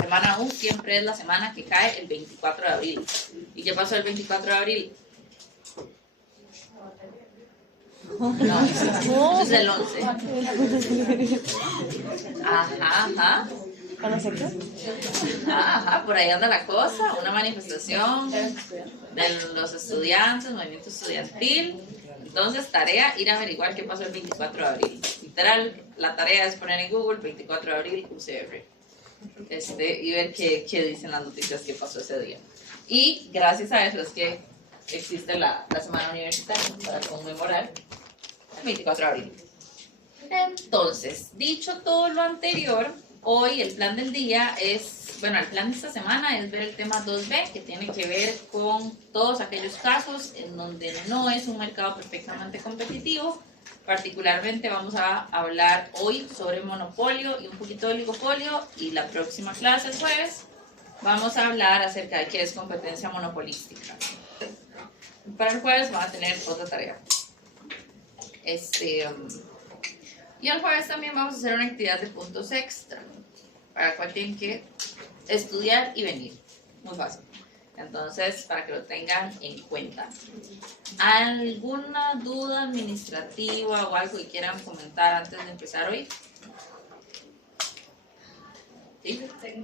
semana 1 siempre es la semana que cae el 24 de abril. ¿Y qué pasó el 24 de abril? No, eso es el 11. Ajá. Ajá, por ahí anda la cosa, una manifestación de los estudiantes, movimiento estudiantil. Entonces, tarea, ir a averiguar qué pasó el 24 de abril. Literal, la tarea es poner en Google 24 de abril UCR. Y ver qué dicen las noticias que pasó ese día. Y gracias a eso es que existe la semana universitaria para conmemorar el 24 de abril. Entonces, dicho todo lo anterior, hoy el plan del día es, el plan de esta semana es ver el tema 2B, que tiene que ver con todos aquellos casos en donde no es un mercado perfectamente competitivo. Particularmente vamos a hablar hoy sobre monopolio y un poquito de oligopolio, y la próxima clase, el jueves, vamos a hablar acerca de qué es competencia monopolística. Para el jueves van a tener otra tarea. Y el jueves también vamos a hacer una actividad de puntos extra, para la cual tienen que estudiar y venir. Muy fácil. Entonces, para que lo tengan en cuenta. ¿Alguna duda administrativa o algo que quieran comentar antes de empezar hoy? ¿Sí? Profe,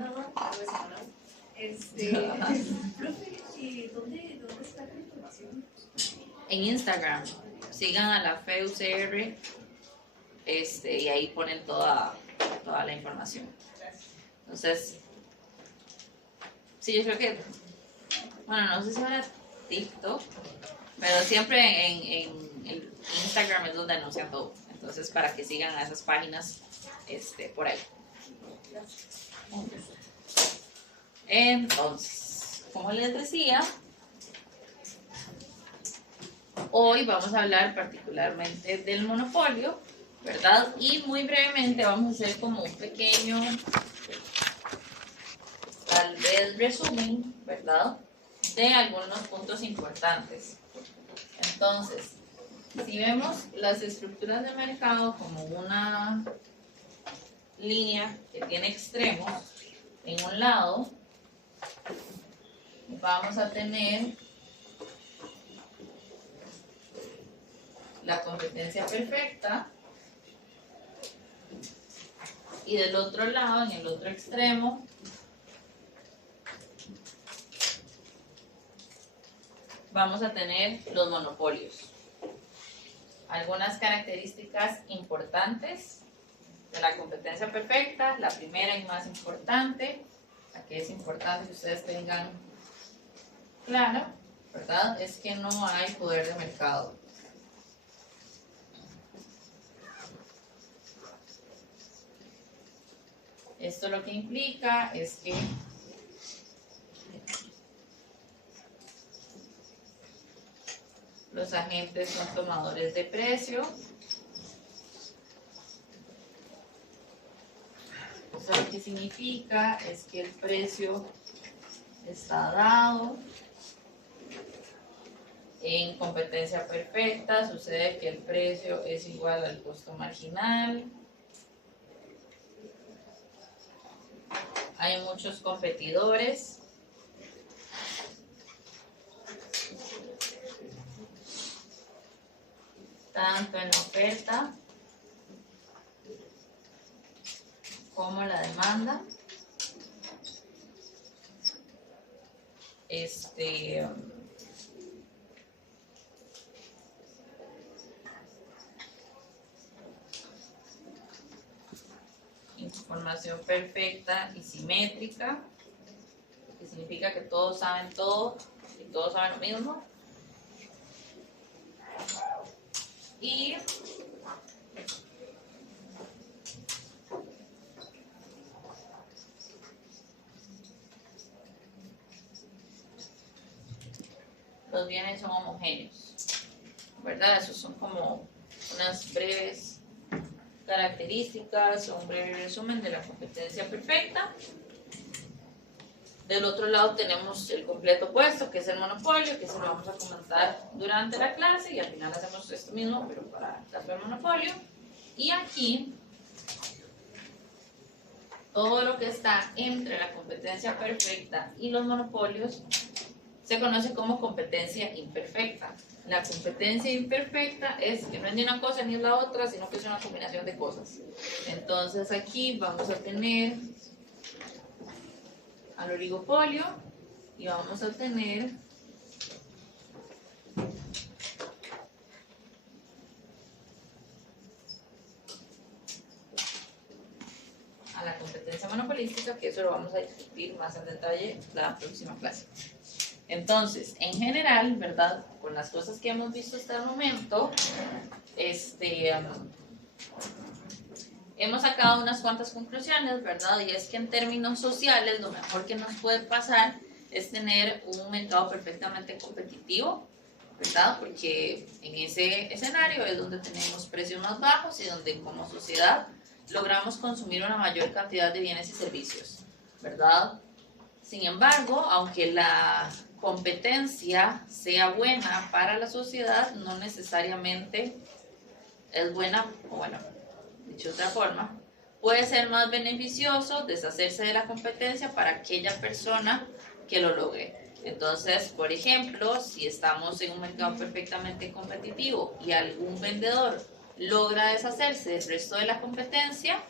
¿dónde está la información? En Instagram. Sigan a la FEUCR y ahí ponen toda la información. Entonces, sí, yo creo que, no sé si era TikTok, pero siempre en Instagram es donde anuncian todo. Entonces, para que sigan a esas páginas por ahí. Entonces, como les decía, hoy vamos a hablar particularmente del monopolio, ¿verdad? Y muy brevemente vamos a hacer como un pequeño, tal vez resumen, ¿verdad?, de algunos puntos importantes. Entonces, si vemos las estructuras de mercado como una línea que tiene extremos, en un lado vamos a tener la competencia perfecta, y del otro lado, en el otro extremo, vamos a tener los monopolios. Algunas características importantes de la competencia perfecta. La primera y más importante, la que es importante que ustedes tengan claro, ¿verdad?, es que no hay poder de mercado. Esto lo que implica es que los agentes son tomadores de precio. Eso lo que significa es que el precio está dado. En competencia perfecta sucede que el precio es igual al costo marginal. Hay muchos competidores. Tanto en la oferta como la demanda. Información perfecta y simétrica, que significa que todos saben todo y todos saben lo mismo. Y los bienes son homogéneos, ¿verdad? Esos son como unas breves características o un breve resumen de la competencia perfecta. Del otro lado tenemos el completo opuesto, que es el monopolio, que se lo vamos a comentar durante la clase, y al final hacemos esto mismo, pero para el caso del monopolio. Y aquí todo lo que está entre la competencia perfecta y los monopolios se conoce como competencia imperfecta. La competencia imperfecta es que no es ni una cosa ni es la otra, sino que es una combinación de cosas. Entonces aquí vamos a tener al oligopolio y vamos a tener a la competencia monopolística, que eso lo vamos a discutir más en detalle la próxima clase. Entonces, en general, ¿verdad? Con las cosas que hemos visto hasta el momento, hemos sacado unas cuantas conclusiones, ¿verdad? Y es que en términos sociales, lo mejor que nos puede pasar es tener un mercado perfectamente competitivo, ¿verdad? Porque en ese escenario es donde tenemos precios más bajos y donde como sociedad logramos consumir una mayor cantidad de bienes y servicios, ¿verdad? Sin embargo, aunque la competencia sea buena para la sociedad, no necesariamente es buena, o bueno, dicho de otra forma, puede ser más beneficioso deshacerse de la competencia para aquella persona que lo logre. Entonces, por ejemplo, si estamos en un mercado perfectamente competitivo y algún vendedor logra deshacerse del resto de la competencia,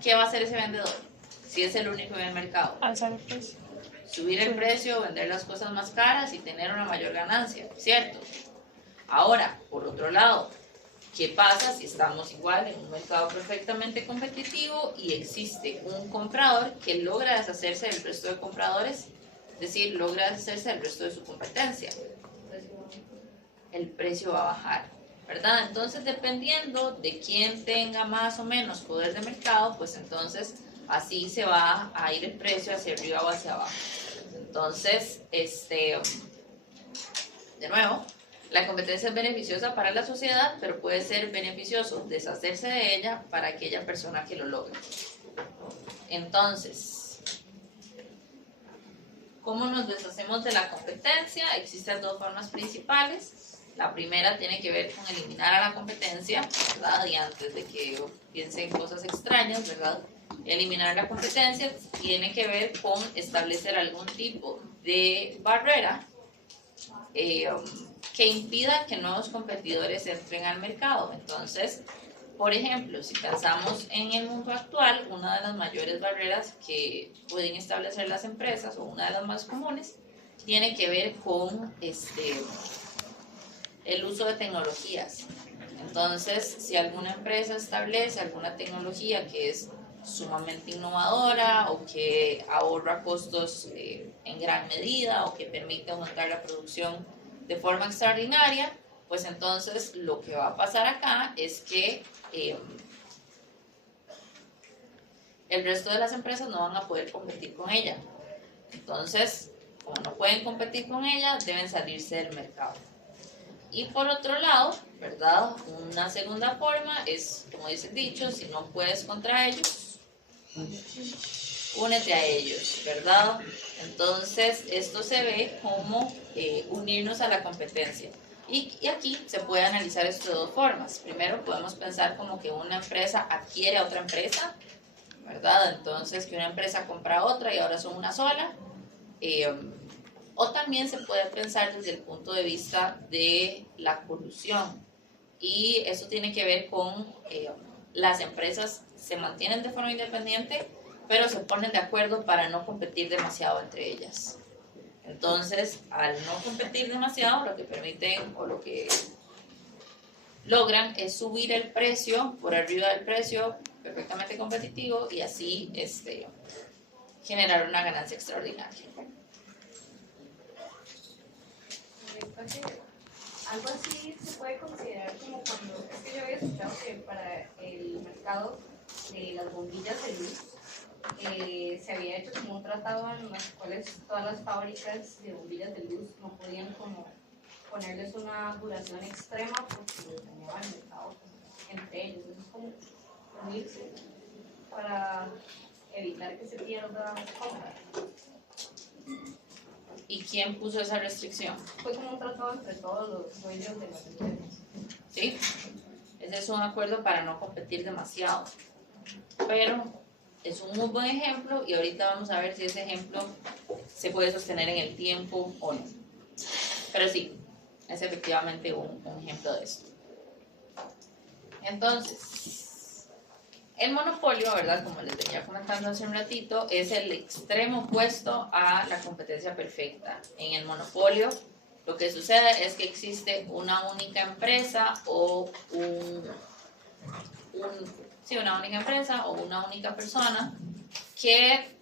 ¿qué va a hacer ese vendedor? Si es el único en el mercado. Alzar el precio. Subir el precio, vender las cosas más caras y tener una mayor ganancia, ¿cierto? Ahora, por otro lado, ¿qué pasa si estamos igual en un mercado perfectamente competitivo y existe un comprador que logra deshacerse del resto de compradores? Es decir, logra deshacerse del resto de su competencia. El precio va a bajar, ¿verdad? Entonces, dependiendo de quién tenga más o menos poder de mercado, pues entonces así se va a ir el precio hacia arriba o hacia abajo. Entonces, de nuevo, la competencia es beneficiosa para la sociedad, pero puede ser beneficioso deshacerse de ella para aquella persona que lo logre. Entonces, ¿cómo nos deshacemos de la competencia? Existen dos formas principales. La primera tiene que ver con eliminar a la competencia, ¿verdad? Y antes de que piensen cosas extrañas, ¿verdad? Eliminar la competencia tiene que ver con establecer algún tipo de barrera que impida que nuevos competidores entren al mercado. Entonces, por ejemplo, si pensamos en el mundo actual, una de las mayores barreras que pueden establecer las empresas, o una de las más comunes, tiene que ver con el uso de tecnologías. Entonces, si alguna empresa establece alguna tecnología que es sumamente innovadora o que ahorra costos en gran medida o que permite aumentar la producción de forma extraordinaria, pues entonces lo que va a pasar acá es que el resto de las empresas no van a poder competir con ella. Entonces, como no pueden competir con ella, deben salirse del mercado. Y por otro lado, ¿verdad? Una segunda forma es, como dice el dicho, si no puedes contra ellos, únete a ellos, ¿verdad? Entonces, esto se ve como unirnos a la competencia. Y aquí se puede analizar esto de dos formas. Primero, podemos pensar como que una empresa adquiere a otra empresa, ¿verdad? Entonces, que una empresa compra a otra y ahora son una sola. O también se puede pensar desde el punto de vista de la colusión. Y eso tiene que ver con las empresas se mantienen de forma independiente, pero se ponen de acuerdo para no competir demasiado entre ellas. Entonces, al no competir demasiado, lo que permiten o lo que logran es subir el precio por arriba del precio perfectamente competitivo y así generar una ganancia extraordinaria. Algo así se puede considerar como cuando, es que yo había escuchado que para el mercado de las bombillas de luz se había hecho como un tratado en los cuales todas las fábricas de bombillas de luz no podían como ponerles una duración extrema porque dañaba el mercado entre ellos. Eso es como unirse para evitar que se pierda compra. ¿Y quién puso esa restricción? Fue como un tratado entre todos los dueños de las empresas. ¿Sí? Ese es un acuerdo para no competir demasiado. pero es un muy buen ejemplo y ahorita vamos a ver si ese ejemplo se puede sostener en el tiempo o no. Pero sí, es efectivamente un ejemplo de esto. Entonces, el monopolio, ¿verdad? Como les venía comentando hace un ratito, es el extremo opuesto a la competencia perfecta. En el monopolio, lo que sucede es que existe una única empresa o una única empresa o una única persona que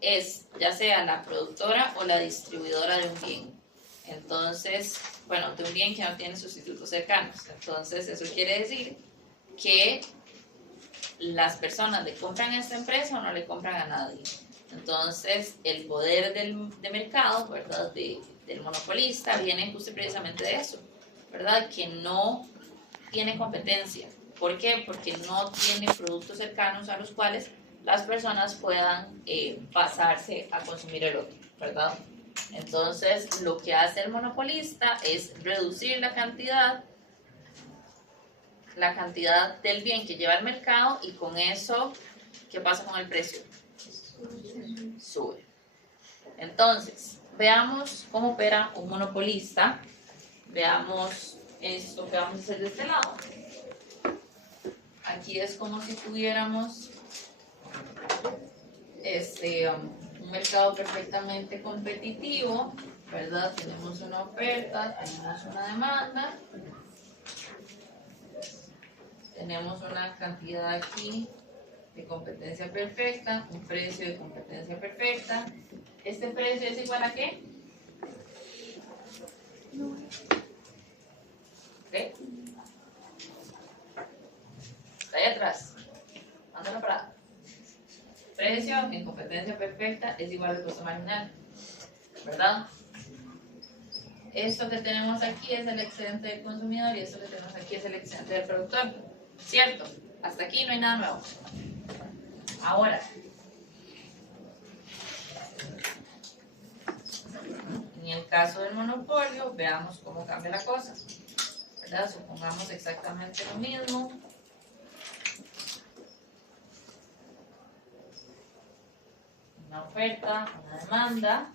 es ya sea la productora o la distribuidora de un bien. Entonces, bueno, de un bien que no tiene sustitutos cercanos. Entonces, eso quiere decir que las personas le compran a esta empresa o no le compran a nadie. Entonces, el poder de mercado, ¿verdad? Del monopolista viene justo precisamente de eso, ¿verdad? Que no tiene competencia. ¿Por qué? Porque no tiene productos cercanos a los cuales las personas puedan pasarse a consumir el otro, ¿verdad? Entonces, lo que hace el monopolista es reducir la cantidad del bien que lleva al mercado y con eso, ¿qué pasa con el precio? Sube. Entonces, veamos cómo opera un monopolista. Veamos esto que vamos a hacer de este lado. Aquí es como si tuviéramos un mercado perfectamente competitivo, ¿verdad? Tenemos una oferta, tenemos una demanda, tenemos una cantidad aquí de competencia perfecta, un precio de competencia perfecta. ¿Este precio es igual a qué? ¿Ok? Está ahí atrás. Mándalo para. Precio en competencia perfecta es igual al costo marginal, ¿verdad? Esto que tenemos aquí es el excedente del consumidor y esto que tenemos aquí es el excedente del productor, ¿cierto? Hasta aquí no hay nada nuevo. Ahora, en el caso del monopolio, veamos cómo cambia la cosa, ¿verdad? Supongamos exactamente lo mismo. Una oferta, una demanda,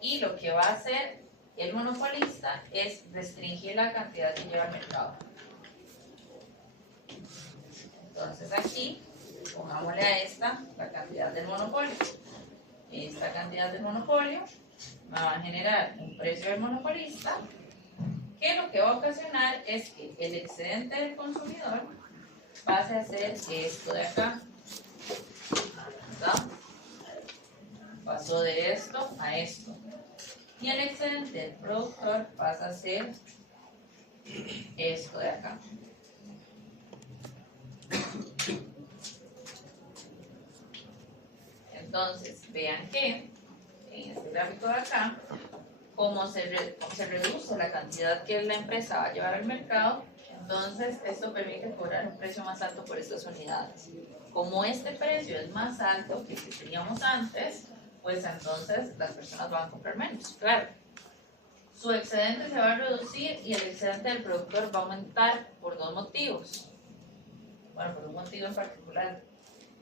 y lo que va a hacer el monopolista es restringir la cantidad que lleva al mercado. Entonces aquí, pongámosle a esta la cantidad del monopolio. Esta cantidad del monopolio va a generar un precio del monopolista que lo que va a ocasionar es que el excedente del consumidor pase a ser esto de acá, ¿verdad? Pasó de esto a esto. Y el excedente del productor pasa a ser esto de acá. Entonces, vean que en este gráfico de acá, como se reduce la cantidad que la empresa va a llevar al mercado, entonces esto permite cobrar un precio más alto por estas unidades. Como este precio es más alto que el que teníamos antes, pues entonces las personas van a comprar menos, claro. Su excedente se va a reducir y el excedente del productor va a aumentar por dos motivos. Bueno, por un motivo en particular.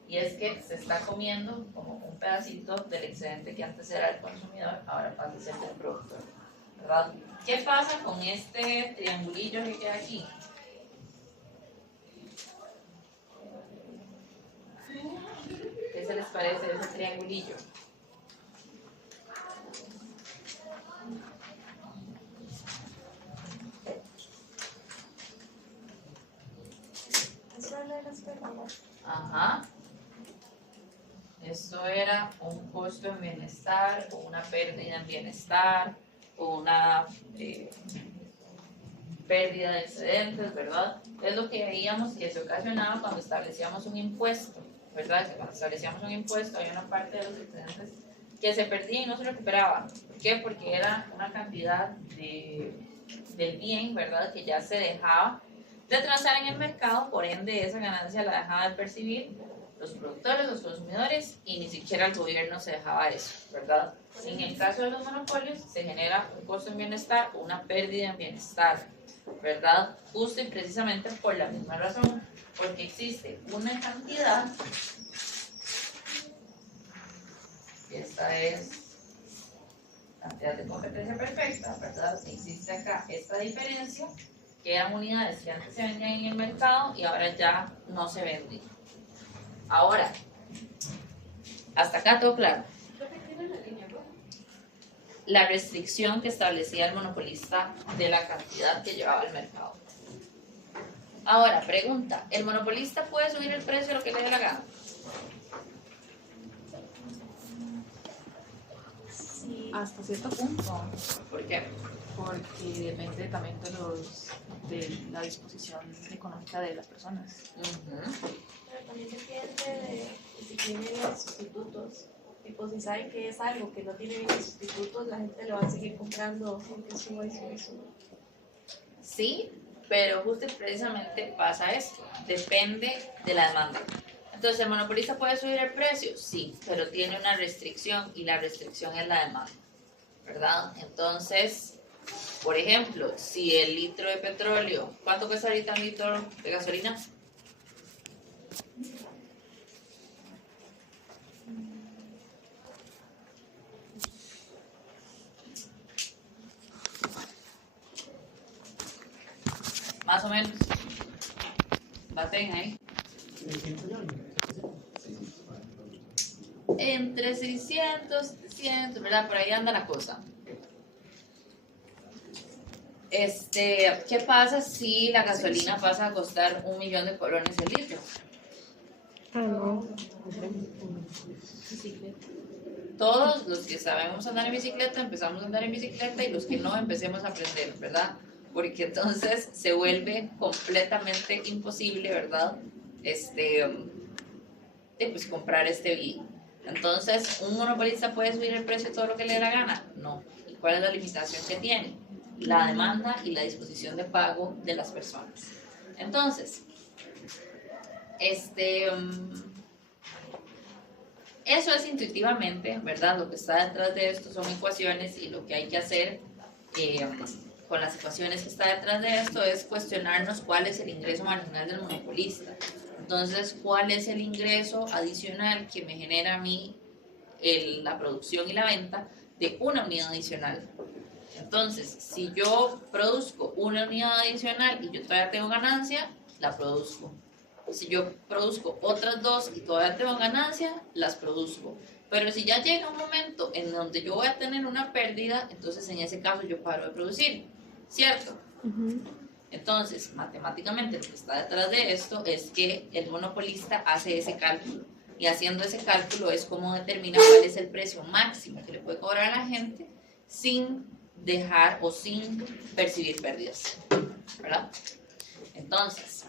Y es que se está comiendo como un pedacito del excedente que antes era del consumidor, ahora pasa a ser del productor, ¿verdad? ¿Qué pasa con este triangulillo que queda aquí? ¿Qué se les parece ese triangulillo? Ajá. Esto era un costo en bienestar o una pérdida en bienestar o una pérdida de excedentes, ¿verdad? Es lo que veíamos que se ocasionaba cuando establecíamos un impuesto, ¿verdad? Que cuando establecíamos un impuesto había una parte de los excedentes que se perdía y no se recuperaba. ¿Por qué? Porque era una cantidad del bien, ¿verdad? Que ya se dejaba de transar en el mercado, por ende esa ganancia la dejaba de percibir los productores, los consumidores y ni siquiera el gobierno se dejaba eso, ¿verdad? En el caso de los monopolios se genera un costo en bienestar o una pérdida en bienestar, ¿verdad? Justo y precisamente por la misma razón, porque existe una cantidad, y esta es cantidad de competencia perfecta, ¿verdad? Existe acá esta diferencia, que eran unidades que antes se vendían en el mercado y ahora ya no se venden. Ahora, hasta acá todo claro. La restricción que establecía el monopolista de la cantidad que llevaba al mercado. Ahora, pregunta, ¿el monopolista puede subir el precio de lo que le dé la gana? Sí, hasta cierto punto, ¿Por qué? porque depende también de la disposición económica de las personas. Pero también depende de si tiene los sustitutos. Y pues si saben que es algo que no tiene bien los sustitutos, la gente lo va a seguir comprando aunque suba y suba y suba. Sí, pero justo y precisamente pasa esto, depende de la demanda. Entonces, ¿el monopolista puede subir el precio? Sí, pero tiene una restricción y la restricción es la demanda, ¿verdad? Entonces, por ejemplo, si el litro de petróleo, ¿cuánto cuesta ahorita un litro de gasolina? Más o menos. Baten ahí. Entre 600, 700, ¿verdad? Por ahí anda la cosa. ¿Qué pasa si la gasolina pasa a costar 1.000.000 de colones el litro? Todos los que sabemos andar en bicicleta empezamos a andar en bicicleta y los que no empecemos a aprender, ¿verdad? Porque entonces se vuelve completamente imposible, ¿verdad? Pues comprar este bien. Entonces, ¿un monopolista puede subir el precio todo lo que le dé la gana? No. ¿Y cuál es la limitación que tiene? La demanda y la disposición de pago de las personas. Entonces, eso es intuitivamente, ¿verdad? Lo que está detrás de esto son ecuaciones y lo que hay que hacer con las ecuaciones que está detrás de esto es cuestionarnos cuál es el ingreso marginal del monopolista. Entonces, ¿cuál es el ingreso adicional que me genera a mí la producción y la venta de una unidad adicional? Entonces, si yo produzco una unidad adicional y yo todavía tengo ganancia, la produzco. Si yo produzco otras dos y todavía tengo ganancia, las produzco. Pero si ya llega un momento en donde yo voy a tener una pérdida, entonces en ese caso yo paro de producir, ¿cierto? Entonces, matemáticamente lo que está detrás de esto es que el monopolista hace ese cálculo. Y haciendo ese cálculo es como determina cuál es el precio máximo que le puede cobrar a la gente sin dejar o sin percibir pérdidas, ¿verdad? Entonces,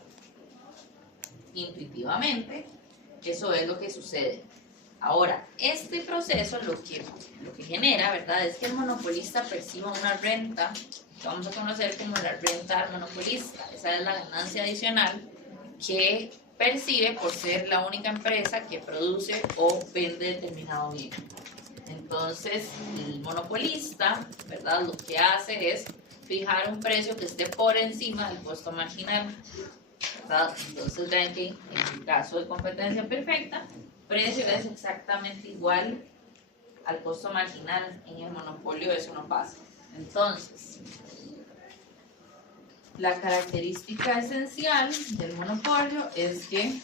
intuitivamente, eso es lo que sucede. Ahora, este proceso lo que genera, ¿verdad?, es que el monopolista perciba una renta que vamos a conocer como la renta al monopolista. Esa es la ganancia adicional que percibe por ser la única empresa que produce o vende determinado bien. Entonces, el monopolista, ¿verdad?, lo que hace es fijar un precio que esté por encima del costo marginal, ¿verdad? Entonces, vean que en el caso de competencia perfecta, precio es exactamente igual al costo marginal. En el monopolio eso no pasa. Entonces, la característica esencial del monopolio es que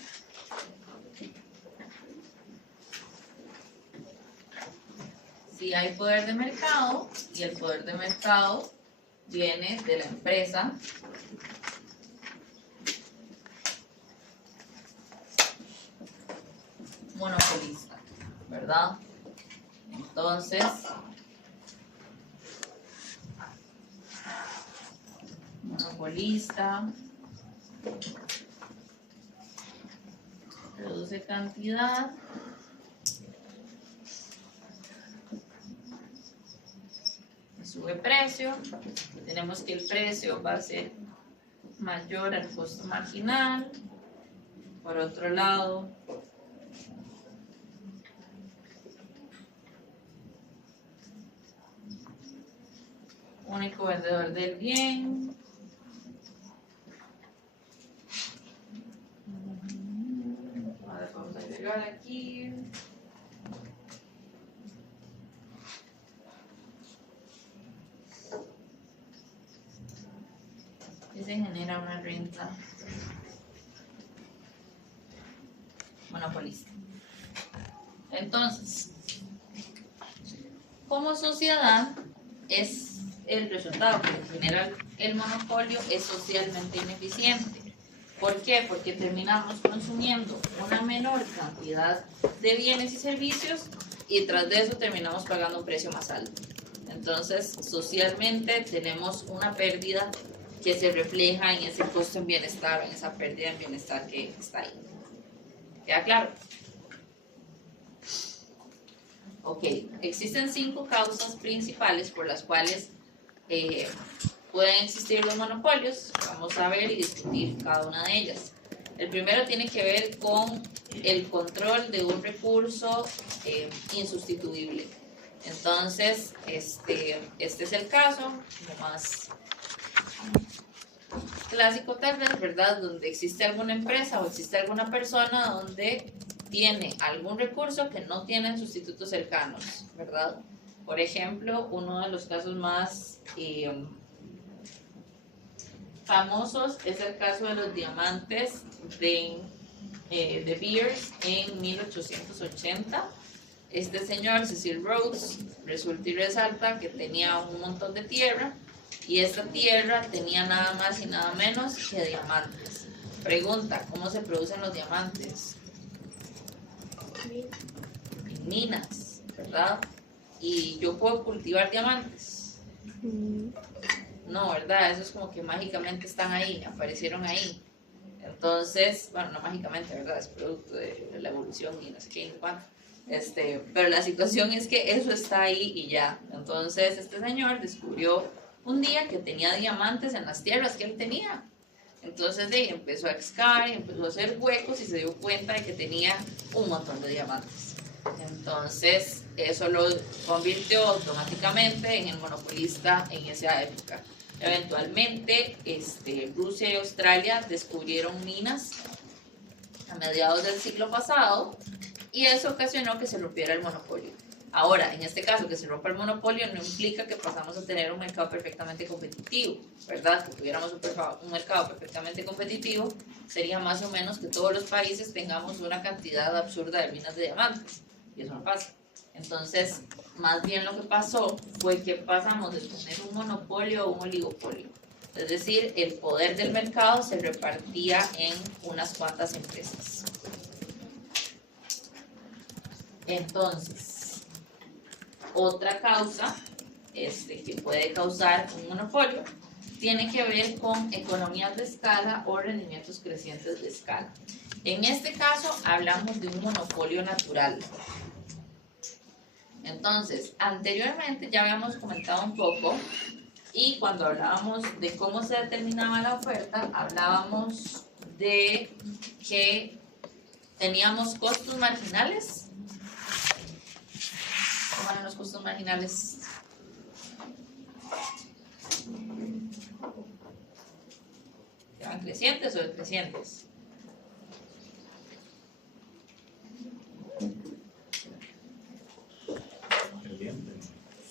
si hay poder de mercado, y el poder de mercado viene de la empresa monopolista, ¿verdad? Entonces, monopolista produce cantidad y sube precio. Tenemos que el precio va a ser mayor al costo marginal. Por otro lado, único vendedor del bien. anterior aquí. Y se genera una renta monopolista. Entonces, como sociedad, es el resultado que genera el monopolio es socialmente ineficiente. ¿Por qué? Porque terminamos consumiendo una menor cantidad de bienes y servicios y tras de eso terminamos pagando un precio más alto. Entonces, socialmente tenemos una pérdida que se refleja en ese costo en bienestar, en esa pérdida en bienestar que está ahí. ¿Queda claro? Ok, existen 5 causas principales por las cuales pueden existir los monopolios. Vamos a ver y discutir cada una de ellas. El primero tiene que ver con el control de un recurso insustituible. Entonces, este es el caso, lo más clásico tal vez, ¿verdad? Donde existe alguna empresa o existe alguna persona donde tiene algún recurso que no tienen sustitutos cercanos, ¿verdad? Por ejemplo, uno de los casos más famosos es el caso de los diamantes de Beers en 1880. Este señor, Cecil Rhodes, resulta y resalta que tenía un montón de tierra y esta tierra tenía nada más y nada menos que diamantes. Pregunta, ¿cómo se producen los diamantes? En minas, ¿verdad? ¿Y yo puedo cultivar diamantes? No, ¿verdad? Eso es como que mágicamente están ahí, aparecieron ahí. Entonces, bueno, no mágicamente, ¿verdad? Es producto de la evolución y no sé qué, cuánto. Pero la situación es que eso está ahí y ya. Entonces, este señor descubrió un día que tenía diamantes en las tierras que él tenía. Entonces, empezó a excavar, empezó a hacer huecos y se dio cuenta de que tenía un montón de diamantes. Entonces, eso lo convirtió automáticamente en el monopolista en esa época. Eventualmente, Rusia y Australia descubrieron minas a mediados del siglo pasado y eso ocasionó que se rompiera el monopolio. Ahora, en este caso, que se rompa el monopolio no implica que pasamos a tener un mercado perfectamente competitivo, ¿verdad? Que tuviéramos un mercado perfectamente competitivo sería más o menos que todos los países tengamos una cantidad absurda de minas de diamantes y eso no pasa. Entonces, más bien lo que pasó fue que pasamos de tener un monopolio a un oligopolio. Es decir, el poder del mercado se repartía en unas cuantas empresas. Entonces, otra causa que puede causar un monopolio tiene que ver con economías de escala o rendimientos crecientes de escala. En este caso, hablamos de un monopolio natural. Entonces, anteriormente ya habíamos comentado un poco y cuando hablábamos de cómo se determinaba la oferta, hablábamos de que teníamos costos marginales. ¿Cómo eran los costos marginales? ¿Eran crecientes o decrecientes?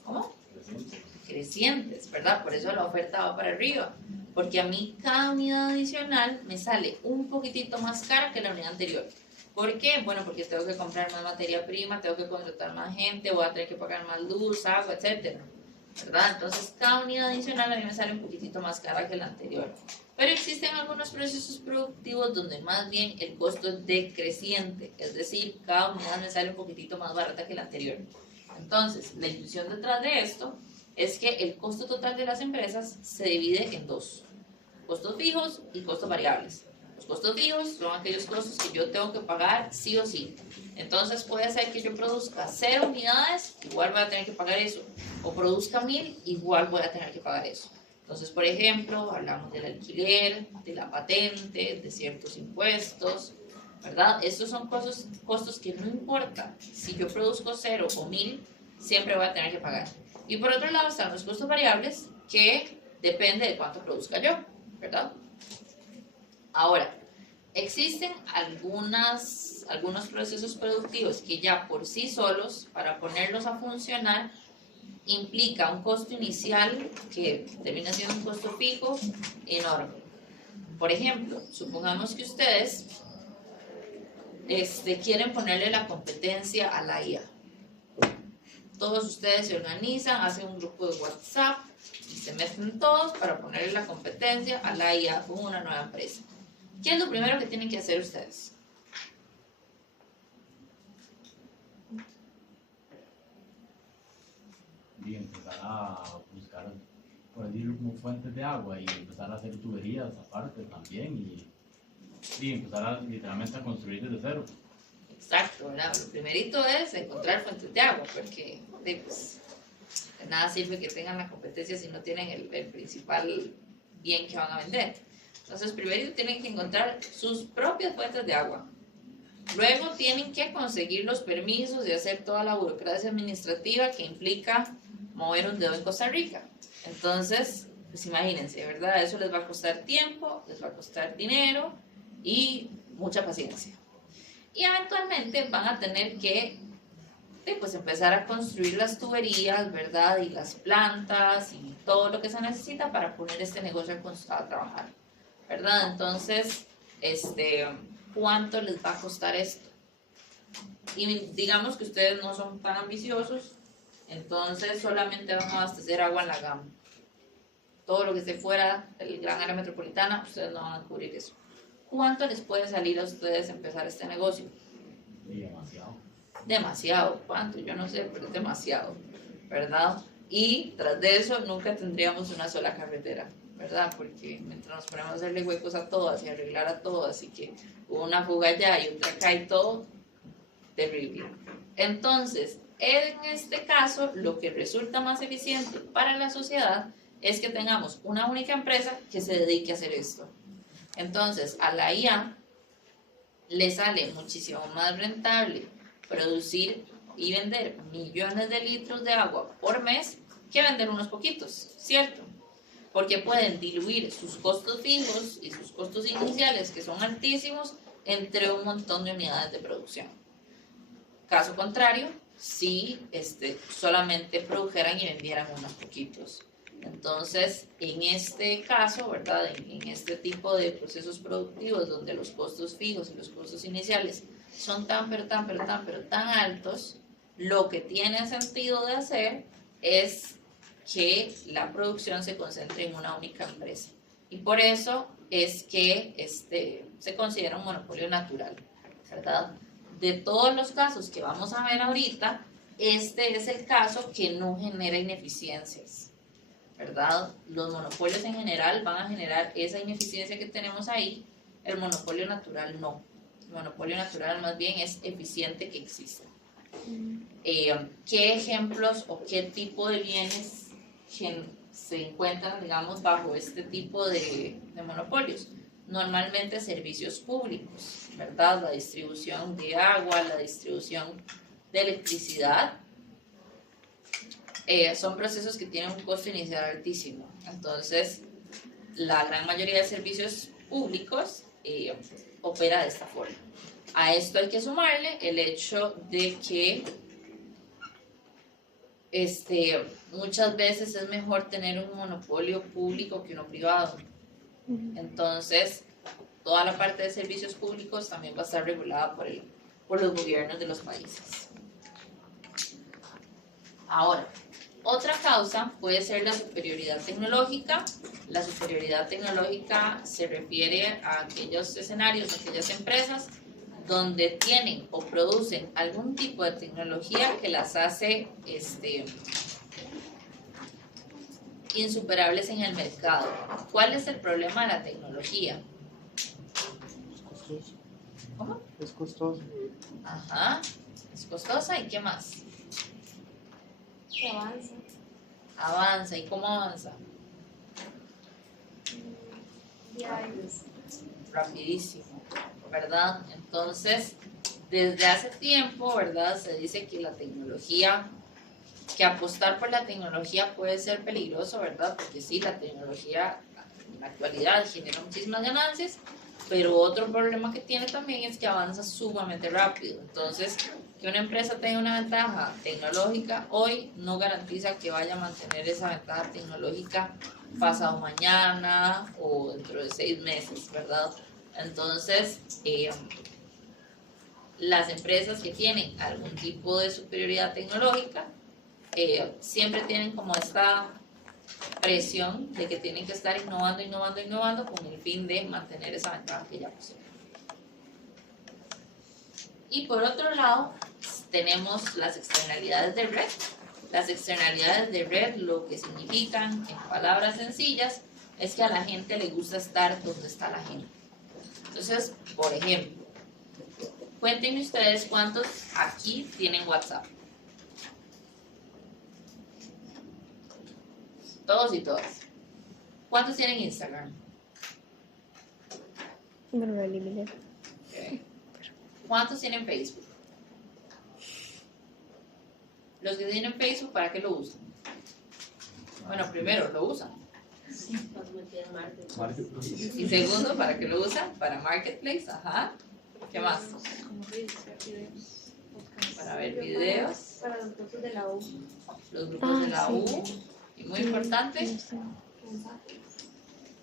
¿Cómo? Crecientes, ¿verdad? Por eso la oferta va para arriba. Porque a mí cada unidad adicional me sale un poquitito más cara que la unidad anterior. ¿Por qué? Bueno, porque tengo que comprar más materia prima, tengo que contratar más gente, voy a tener que pagar más luz, agua, etcétera, ¿verdad? Entonces, cada unidad adicional a mí me sale un poquitito más cara que la anterior. Pero existen algunos procesos productivos donde más bien el costo es decreciente, es decir, cada unidad me sale un poquitito más barata que la anterior. Entonces, la intuición detrás de esto es que el costo total de las empresas se divide en dos: costos fijos y costos variables. Los costos fijos son aquellos costos que yo tengo que pagar sí o sí. Entonces puede ser que yo produzca 0 unidades, igual voy a tener que pagar eso. O produzca 1000, igual voy a tener que pagar eso. Entonces, por ejemplo, hablamos del alquiler, de la patente, de ciertos impuestos, ¿verdad? Estos son costos que no importa si yo produzco 0 o 1000, siempre voy a tener que pagar. Y por otro lado están los costos variables, que depende de cuánto produzca yo, ¿verdad? Ahora, Existen algunos procesos productivos que ya por sí solos, para ponerlos a funcionar, implica un costo inicial que termina siendo un costo fijo enorme. Por ejemplo, supongamos que ustedes quieren ponerle la competencia a la IA. Todos ustedes se organizan, hacen un grupo de WhatsApp y se meten todos para ponerle la competencia a la IA con una nueva empresa. ¿Qué es lo primero que tienen que hacer ustedes? Y empezar a buscar, por decirlo, como fuentes de agua y empezar a hacer tuberías aparte también y empezar a, literalmente a construir desde cero. Exacto, ¿verdad? Lo primerito es encontrar fuentes de agua, porque pues, de nada sirve que tengan la competencia si no tienen el principal bien que van a vender. Entonces, primero tienen que encontrar sus propias fuentes de agua. Luego tienen que conseguir los permisos y hacer toda la burocracia administrativa que implica mover un dedo en Costa Rica. Entonces, pues imagínense, ¿verdad? Eso les va a costar tiempo, les va a costar dinero y mucha paciencia. Y eventualmente van a tener que pues empezar a construir las tuberías, ¿verdad? Y las plantas y todo lo que se necesita para poner este negocio a trabajar, ¿verdad? Entonces, ¿cuánto les va a costar esto? Y digamos que ustedes no son tan ambiciosos, entonces solamente van a abastecer agua en la gama. Todo lo que esté fuera del gran área metropolitana, ustedes no van a cubrir eso. ¿Cuánto les puede salir a ustedes empezar este negocio? Y demasiado. Demasiado, ¿cuánto? Yo no sé, pero es demasiado, ¿verdad? Y tras de eso nunca tendríamos una sola carretera, ¿verdad? Porque mientras nos ponemos a hacerle huecos a todas y arreglar a todas y que una fuga allá y otra acá y todo, terrible. Entonces, en este caso, lo que resulta más eficiente para la sociedad es que tengamos una única empresa que se dedique a hacer esto. Entonces, a la IA le sale muchísimo más rentable producir y vender millones de litros de agua por mes que vender unos poquitos, ¿cierto? Porque pueden diluir sus costos fijos y sus costos iniciales, que son altísimos, entre un montón de unidades de producción. Caso contrario, si solamente produjeran y vendieran unos poquitos. Entonces, en este caso, ¿verdad? En este tipo de procesos productivos donde los costos fijos y los costos iniciales son tan altos, lo que tiene sentido de hacer es que la producción se concentre en una única empresa. Y por eso es que se considera un monopolio natural, ¿verdad? De todos los casos que vamos a ver ahorita, este es el caso que no genera ineficiencias, ¿verdad? Los monopolios en general van a generar esa ineficiencia que tenemos ahí, el monopolio natural no. El monopolio natural más bien es eficiente que exista. ¿Qué ejemplos o qué tipo de bienes se encuentran, digamos, bajo este tipo de monopolios? Normalmente servicios públicos, ¿verdad? La distribución de agua, la distribución de electricidad, son procesos que tienen un costo inicial altísimo. Entonces, la gran mayoría de servicios públicos opera de esta forma. A esto hay que sumarle el hecho de que muchas veces es mejor tener un monopolio público que uno privado. Entonces, toda la parte de servicios públicos también va a estar regulada por los gobiernos de los países. Ahora, otra causa puede ser la superioridad tecnológica. La superioridad tecnológica se refiere a aquellos escenarios, a aquellas empresas donde tienen o producen algún tipo de tecnología que las hace insuperables en el mercado. ¿Cuál es el problema de la tecnología? Es costoso. ¿Cómo? Es costoso. Ajá, es costosa. ¿Y qué más? Se avanza. Avanza. ¿Y cómo avanza? Diarios. Rapidísimo, ¿verdad? Entonces, desde hace tiempo, ¿verdad? Se dice que la tecnología, que apostar por la tecnología puede ser peligroso, ¿verdad? Porque sí, la tecnología en la actualidad genera muchísimas ganancias, pero otro problema que tiene también es que avanza sumamente rápido. Entonces, que una empresa tenga una ventaja tecnológica hoy no garantiza que vaya a mantener esa ventaja tecnológica pasado mañana o dentro de 6 meses, ¿verdad? Entonces, las empresas que tienen algún tipo de superioridad tecnológica siempre tienen como esta presión de que tienen que estar innovando con el fin de mantener esa ventaja que ya poseen. Y por otro lado, tenemos las externalidades de red. Las externalidades de red lo que significan, en palabras sencillas, es que a la gente le gusta estar donde está la gente. Entonces, por ejemplo, cuéntenme ustedes cuántos aquí tienen WhatsApp. Todos y todas. ¿Cuántos tienen Instagram? No lo eliminé. Okay. ¿Cuántos tienen Facebook? Los que tienen Facebook, ¿para qué lo usan? Bueno, primero, lo usan. Y segundo, ¿para qué lo usan? Para Marketplace, ajá. ¿Qué más? Para ver videos. Para los grupos de la U. Los grupos de la U. Y muy importante,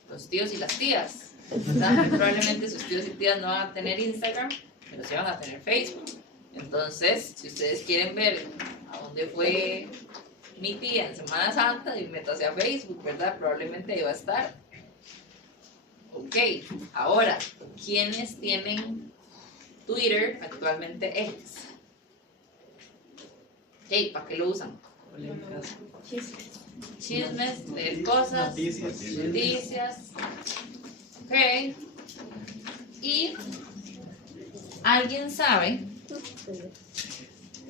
los tíos y las tías. ¿Verdad? Probablemente sus tíos y tías no van a tener Instagram, pero sí van a tener Facebook. Entonces, si ustedes quieren ver a dónde fue mi tía en Semana Santa, y métase a Facebook, ¿verdad? Probablemente ahí va a estar. Ok, ahora, ¿quiénes tienen Twitter, actualmente X? Ok, ¿para qué lo usan? Chismes, leer cosas, noticias. Ok. Y ¿alguien sabe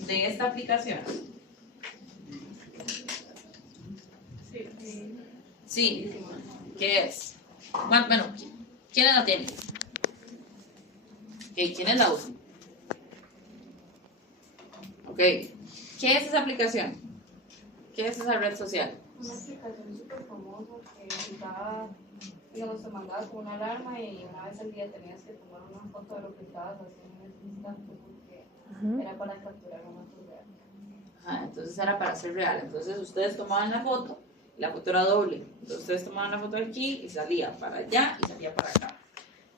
de esta aplicación? Sí. ¿Qué es? Bueno, ¿quiénes la tienen? Ok, ¿quiénes la usan? Ok. ¿Qué es esa aplicación? ¿Qué es esa red social? Una aplicación súper famosa que usaba, digamos, te mandabas con una alarma y una vez al día tenías que tomar una foto de lo que estabas haciendo en ese instante porque era para capturar momentos reales. Ah, entonces era para ser real. Entonces ustedes tomaban la foto era doble. Entonces ustedes tomaban la foto aquí y salía para allá y salía para acá.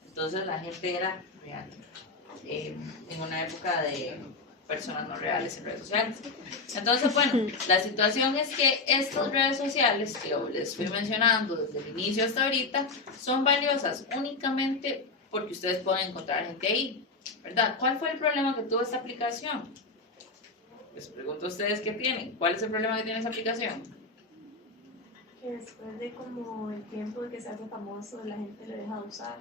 Entonces la gente era real. En una época de personas no reales en redes sociales. Entonces, bueno, la situación es que estas redes sociales que les fui mencionando desde el inicio hasta ahorita son valiosas únicamente porque ustedes pueden encontrar gente ahí, ¿verdad? ¿Cuál fue el problema que tuvo esta aplicación? Les pregunto a ustedes qué tienen. ¿Cuál es el problema que tiene esa aplicación? Que después de como el tiempo de que se hace famoso, la gente le deja de usar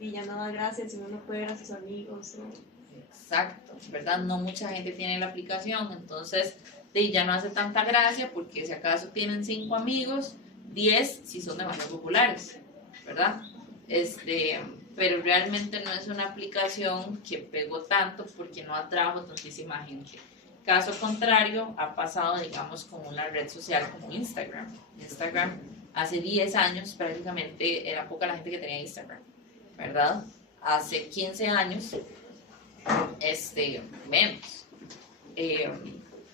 y ya no da gracias si uno no puede ver a sus amigos. Exacto, ¿verdad? No mucha gente tiene la aplicación, entonces ya no hace tanta gracia porque si acaso tienen 5 amigos, 10 si son demasiado populares, ¿verdad? Pero realmente no es una aplicación que pegó tanto porque no atrajo tantísima gente. Caso contrario, ha pasado, digamos, con una red social como Instagram. Instagram hace 10 años prácticamente era poca la gente que tenía Instagram, ¿verdad? Hace 15 años, menos.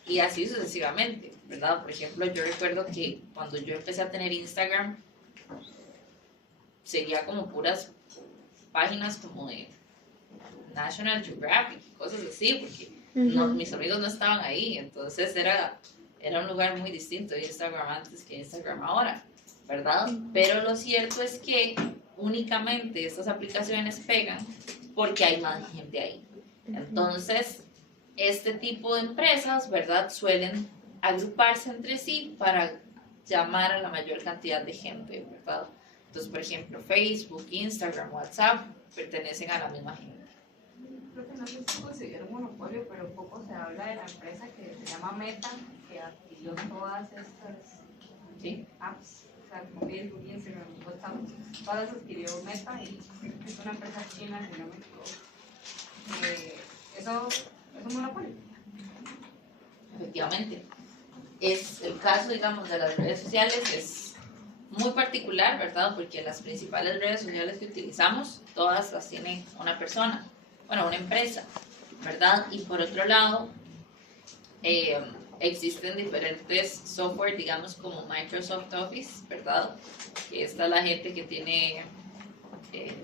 Y así sucesivamente, ¿verdad? Por ejemplo, yo recuerdo que cuando yo empecé a tener Instagram, seguía como puras páginas como de National Geographic, cosas así, porque mis amigos no estaban ahí, entonces era un lugar muy distinto de Instagram antes que Instagram ahora, ¿verdad? Pero lo cierto es que únicamente estas aplicaciones pegan porque hay más gente ahí. Entonces, este tipo de empresas, ¿verdad?, suelen agruparse entre sí para llamar a la mayor cantidad de gente, ¿verdad? Entonces, por ejemplo, Facebook, Instagram, WhatsApp pertenecen a la misma gente. Creo que no sé si considera un monopolio, pero poco se habla de la empresa que se llama Meta, que adquirió todas estas apps, o sea, como Facebook, Instagram, WhatsApp, todas las adquirió Meta y es una empresa china, si no me equivoco. Eso es un monopolio. Efectivamente. Es el caso, digamos, de las redes sociales, es muy particular, ¿verdad? Porque las principales redes sociales que utilizamos, todas las tiene una persona, bueno, una empresa, ¿verdad? Y por otro lado, existen diferentes software, digamos como Microsoft Office, ¿verdad? Que esta es la gente que tiene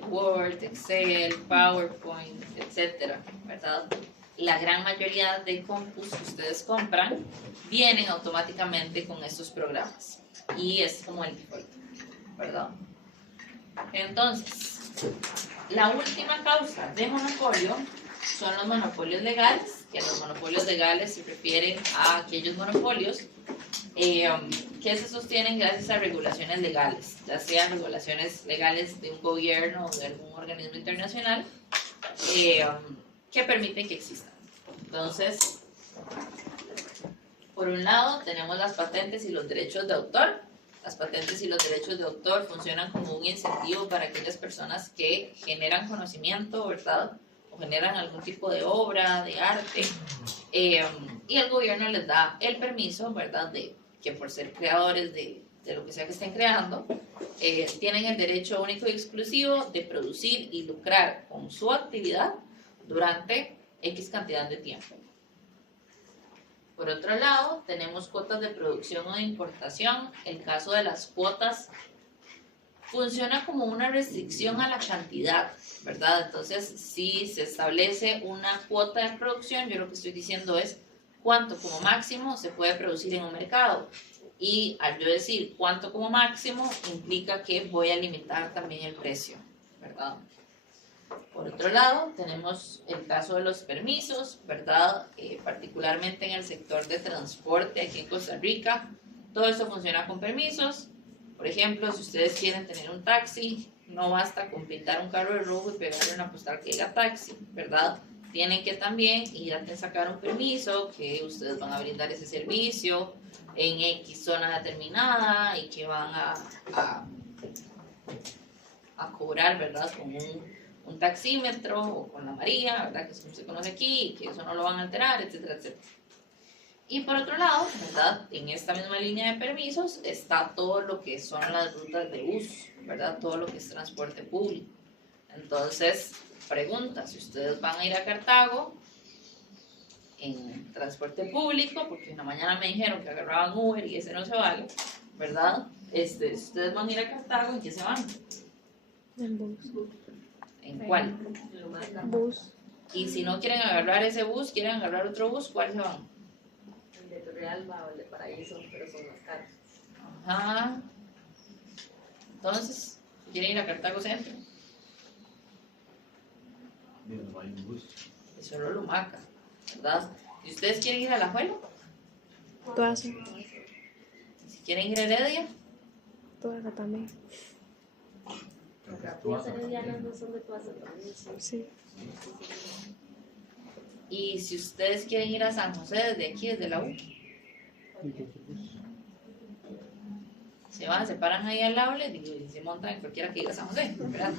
Word, Excel, PowerPoint, etcétera, ¿verdad? La gran mayoría de compus que ustedes compran vienen automáticamente con estos programas y es como el default, ¿verdad? Entonces, la última causa de monopolio son los monopolios legales, que los monopolios legales se refieren a aquellos monopolios que se sostienen gracias a regulaciones legales, ya sean regulaciones legales de un gobierno o de algún organismo internacional que permiten que existan. Entonces, por un lado tenemos las patentes y los derechos de autor. Las patentes y los derechos de autor funcionan como un incentivo para aquellas personas que generan conocimiento, ¿verdad? O generan algún tipo de obra, de arte, y el gobierno les da el permiso, ¿verdad? De que por ser creadores de lo que sea que estén creando, tienen el derecho único y exclusivo de producir y lucrar con su actividad durante X cantidad de tiempo. Por otro lado, tenemos cuotas de producción o de importación. El caso de las cuotas funciona como una restricción a la cantidad, ¿verdad? Entonces, si se establece una cuota de producción, yo lo que estoy diciendo es cuánto como máximo se puede producir en un mercado. Y al yo decir cuánto como máximo, implica que voy a limitar también el precio, ¿verdad? Por otro lado, tenemos el caso de los permisos, ¿verdad? Particularmente en el sector de transporte aquí en Costa Rica, todo esto funciona con permisos. Por ejemplo, si ustedes quieren tener un taxi, no basta con pintar un carro de rojo y pegarle una postal que diga taxi, ¿verdad? Tienen que también ir a sacar un permiso que ustedes van a brindar ese servicio en X zona determinada y que van a cobrar, ¿verdad? Con un taxímetro o con la María, ¿verdad? Que es como se conoce aquí, y que eso no lo van a alterar, etcétera, etcétera. Y por otro lado, ¿verdad? En esta misma línea de permisos está todo lo que son las rutas de bus, ¿verdad? Todo lo que es transporte público. Entonces, pregunta, si ustedes van a ir a Cartago en transporte público, porque una mañana me dijeron que agarraban Uber y ese no se vale, ¿verdad? Si ustedes van a ir a Cartago, ¿en qué se van? En bus. ¿En cuál? Bus. Y si no quieren agarrar ese bus, quieren agarrar otro bus, ¿cuál se van? El de Torrealba o el de Paraíso, pero son más caros. Ajá. Entonces, ¿quieren ir a Cartago Centro? Bien, no hay un bus. Es solo Lumaca, ¿verdad? ¿Y ustedes quieren ir a La Juela? Todas. Si quieren ir a Heredia, Todas también. Creo que es Las Tuaza heredianas también. no son de Tuaza también, sí. Sí. y si ustedes quieren ir a San José desde aquí, desde la U, se van, se paran ahí al lado y se montan en cualquiera que diga San José, ¿verdad?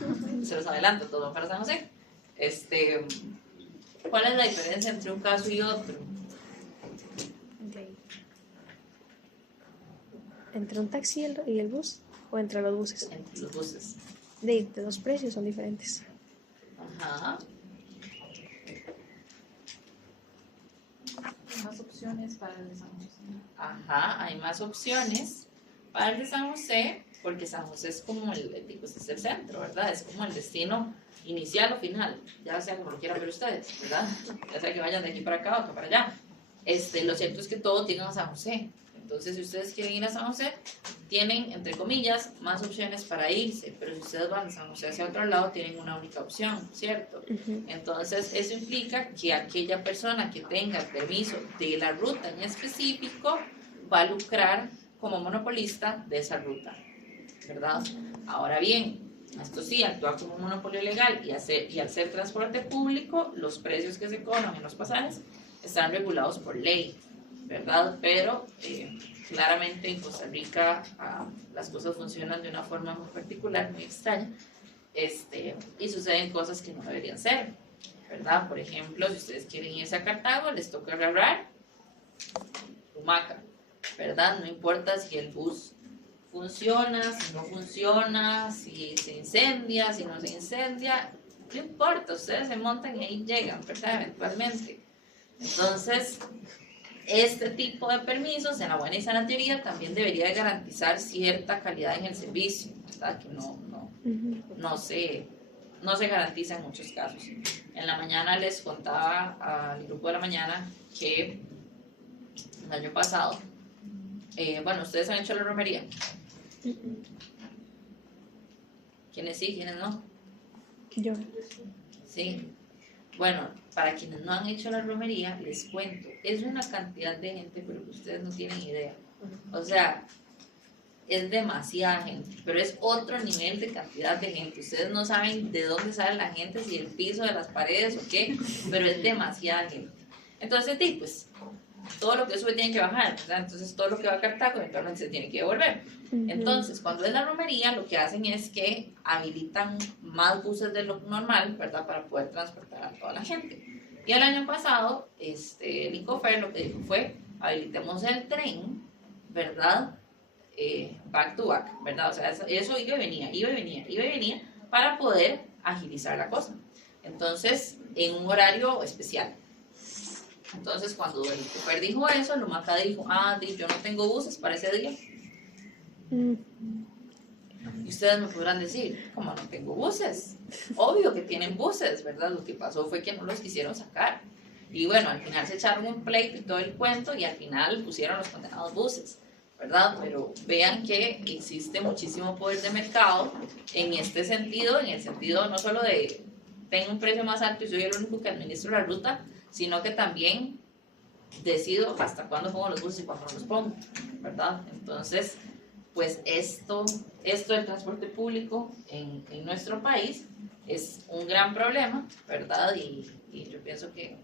Se los adelanto, todos van para San José. ¿Cuál es la diferencia entre un caso y otro? ¿Entre un taxi y el bus? ¿O entre los buses? Entre los buses. De los precios son diferentes. Ajá. Más opciones para el de San José. Ajá, hay más opciones para el de San José, porque San José es como pues es el centro, ¿verdad? Es como el destino inicial o final, ya sea como lo quieran ver ustedes, ¿verdad? Ya sea que vayan de aquí para acá o acá para allá. Lo cierto es que todos tienen a San José. Entonces, si ustedes quieren ir a San José, tienen, entre comillas, más opciones para irse, pero si ustedes van de San José hacia otro lado, tienen una única opción, ¿cierto? Entonces, eso implica que aquella persona que tenga el permiso de la ruta en específico va a lucrar como monopolista de esa ruta, ¿verdad? Ahora bien, esto sí, actúa como un monopolio legal y al ser transporte público, los precios que se cobran en los pasajes están regulados por ley, ¿verdad? Pero claramente en Costa Rica las cosas funcionan de una forma muy particular, muy extraña, y suceden cosas que no deberían ser, ¿verdad? Por ejemplo, si ustedes quieren irse a Cartago, les toca agarrar Lumaca, ¿verdad? No importa si el bus funciona, si no funciona, si se incendia, si no se incendia, no importa, ustedes se montan y ahí llegan, ¿verdad? Eventualmente. Entonces, este tipo de permisos, en la buena y sana teoría, también debería de garantizar cierta calidad en el servicio, ¿verdad? Que no se garantiza en muchos casos. En la mañana les contaba al grupo de la mañana que el año pasado, bueno, ustedes han hecho la romería. ¿Quiénes sí, quiénes no? Yo. Sí. Bueno, para quienes no han hecho la romería, les cuento, es una cantidad de gente, pero que ustedes no tienen idea. O sea, es demasiada gente, pero es otro nivel de cantidad de gente. Ustedes no saben de dónde sale la gente, si el piso, de las paredes o qué, pero es demasiada gente. Entonces, sí, pues, todo lo que sube tiene que bajar, ¿verdad? Entonces, todo lo que va a Cartago eventualmente se tiene que devolver. Entonces, cuando es la romería, lo que hacen es que habilitan más buses de lo normal, ¿verdad? Para poder transportar a toda la gente. Y el año pasado, el INCOFER lo que dijo fue, habilitemos el tren, ¿verdad? Back to back, ¿verdad? O sea, eso iba y venía, para poder agilizar la cosa. Entonces, en un horario especial. Entonces, cuando el INCOFER dijo eso, Lumacá dijo, yo no tengo buses para ese día. Y ustedes me podrán decir, ¿cómo no tengo buses? Obvio que tienen buses, ¿verdad? Lo que pasó fue que no los quisieron sacar. Y bueno, al final se echaron un pleito y todo el cuento y al final pusieron los condenados buses, ¿verdad? Pero vean que existe muchísimo poder de mercado en este sentido, en el sentido no solo de tengo un precio más alto y soy el único que administro la ruta, sino que también decido hasta cuándo pongo los buses y cuándo no los pongo, ¿verdad? Entonces, pues esto del transporte público en nuestro país es un gran problema, ¿verdad? Y yo pienso que,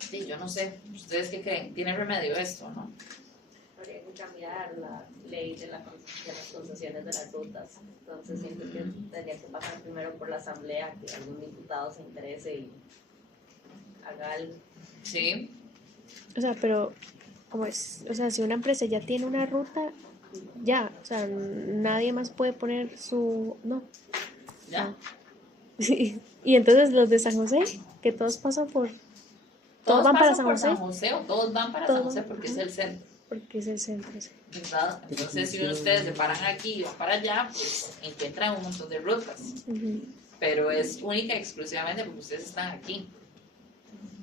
sí, yo no sé, ¿ustedes qué creen? ¿Tiene remedio esto, no? Habría que cambiar la ley de las concesiones de las rutas. Entonces siento que tendría que pasar primero por la asamblea, que algún diputado se interese y haga algo. Sí. O sea, pero, ¿cómo es? O sea, si una empresa ya tiene una ruta, ya, o sea, nadie más puede poner su... No. ¿Ya? Sí. Y entonces los de San José, que todos pasan por... Todos van para pasan por San San José o todos van para San José porque es el centro. Porque es el centro, sí. ¿Verdad? Entonces, si ustedes se paran aquí y van para allá, pues encuentran un montón de rutas. Pero es única y exclusivamente porque ustedes están aquí.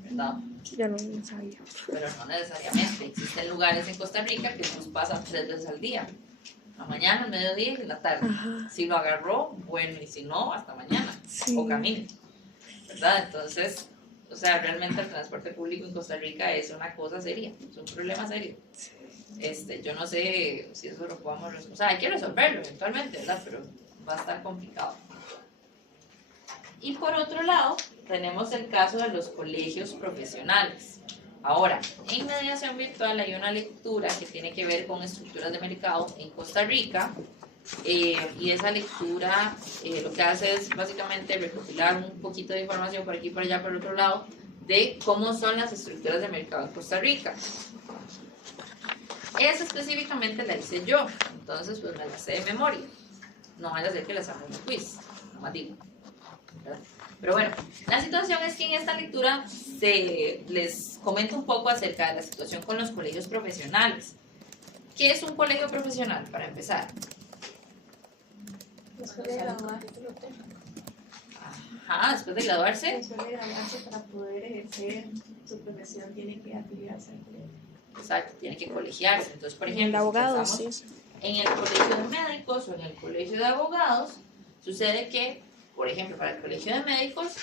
¿Verdad? Yo no sabía. Pero no necesariamente. Existen lugares en Costa Rica que el bus pasa 3 veces al día. A la mañana, al mediodía y en la tarde. Ajá. Si lo agarró, bueno, y si no, hasta mañana. Sí. O camine. ¿Verdad? Entonces, o sea, realmente el transporte público en Costa Rica es una cosa seria. Es un problema serio. Yo no sé si eso lo podamos resolver. O sea, hay que resolverlo eventualmente, ¿verdad? Pero va a estar complicado. Y por otro lado, tenemos el caso de los colegios profesionales. Ahora, en mediación virtual hay una lectura que tiene que ver con estructuras de mercado en Costa Rica, y esa lectura lo que hace es básicamente recopilar un poquito de información por aquí y por allá, por otro lado, de cómo son las estructuras de mercado en Costa Rica. Esa específicamente la hice yo, entonces pues me la sé de memoria. No vaya a ser que la haga en un quiz, no más digo. ¿Verdad? Pero bueno, la situación es que en esta lectura les comento un poco acerca de la situación con los colegios profesionales. ¿Qué es un colegio profesional, para empezar? Después de graduarse. Ajá, después de graduarse. Después de graduarse, para poder ejercer su profesión, tiene que afiliarse al colegio. Exacto, tiene que colegiarse. Entonces, por El ejemplo, abogado, si sí. pensamos en el colegio de médicos o en el colegio de abogados, sucede que, por ejemplo, para el colegio de médicos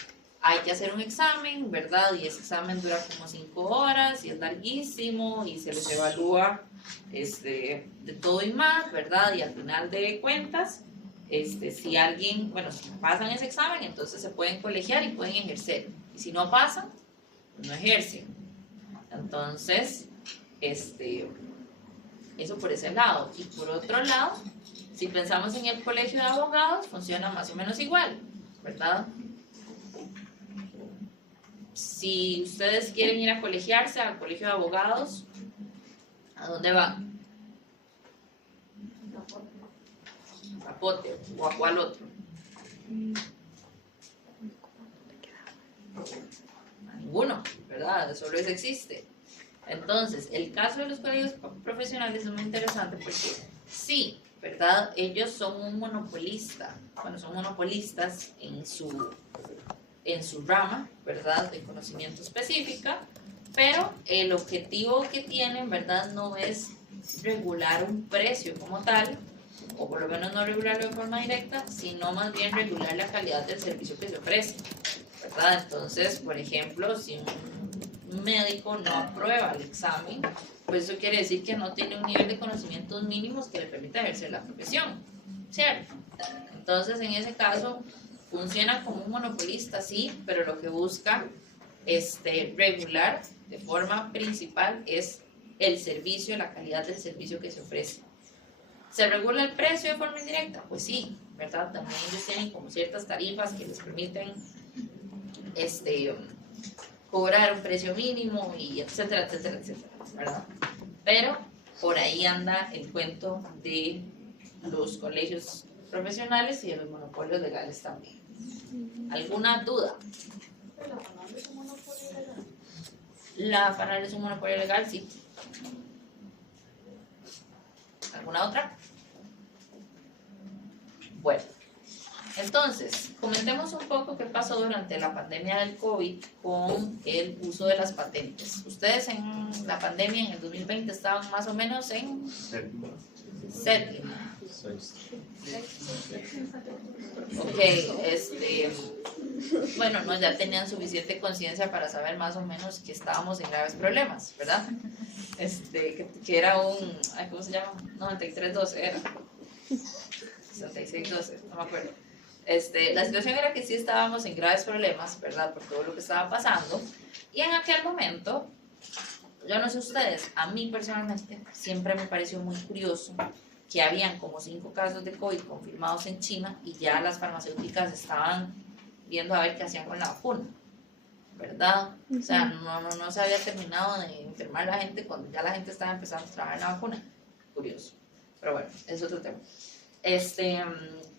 hay que hacer un examen, ¿verdad? Y ese examen dura como 5 horas y es larguísimo y se les evalúa de todo y más, ¿verdad? Y al final de cuentas, si alguien, bueno, si pasan ese examen, entonces se pueden colegiar y pueden ejercer. Y si no pasan, pues no ejercen. Entonces, eso por ese lado. Y por otro lado, si pensamos en el colegio de abogados, funciona más o menos igual, ¿verdad? Si ustedes quieren ir a colegiarse al colegio de abogados, ¿a dónde van? Zapote o a cuál otro. A ninguno, ¿verdad? Solo ese existe. Entonces, el caso de los colegios profesionales es muy interesante porque sí, ¿verdad? Ellos son un monopolista, bueno, son monopolistas en su rama, ¿verdad? De conocimiento específica, pero el objetivo que tienen, ¿verdad? No es regular un precio como tal, o por lo menos no regularlo de forma directa, sino más bien regular la calidad del servicio que se ofrece, ¿verdad? Entonces, por ejemplo, si un médico no aprueba el examen, pues eso quiere decir que no tiene un nivel de conocimientos mínimos que le permita ejercer la profesión, ¿cierto? Entonces, en ese caso, funciona como un monopolista, sí, pero lo que busca regular de forma principal es el servicio, la calidad del servicio que se ofrece. ¿Se regula el precio de forma indirecta? Pues sí, ¿verdad? También ellos tienen como ciertas tarifas que les permiten cobrar un precio mínimo y etcétera, etcétera, etcétera, ¿verdad? Pero por ahí anda el cuento de los colegios profesionales y de los monopolios legales también. ¿Alguna duda? La FANAL es un monopolio legal, sí. ¿Alguna otra? Bueno, entonces, comentemos un poco qué pasó durante la pandemia del COVID con el uso de las patentes. Ustedes en la pandemia en el 2020 estaban más o menos en séptima. Ok, bueno, no, ya tenían suficiente conciencia para saber más o menos que estábamos en graves problemas, ¿verdad? Que era un, ¿cómo se llama? 9312 era. 6612, no me acuerdo. La situación era que sí estábamos en graves problemas, ¿verdad? Por todo lo que estaba pasando. Y en aquel momento, yo no sé ustedes, a mí personalmente siempre me pareció muy curioso que habían como 5 casos de COVID confirmados en China y ya las farmacéuticas estaban viendo a ver qué hacían con la vacuna, ¿verdad? O sea, no se había terminado de enfermar la gente cuando ya la gente estaba empezando a trabajar en la vacuna. Curioso. Pero bueno, es otro tema.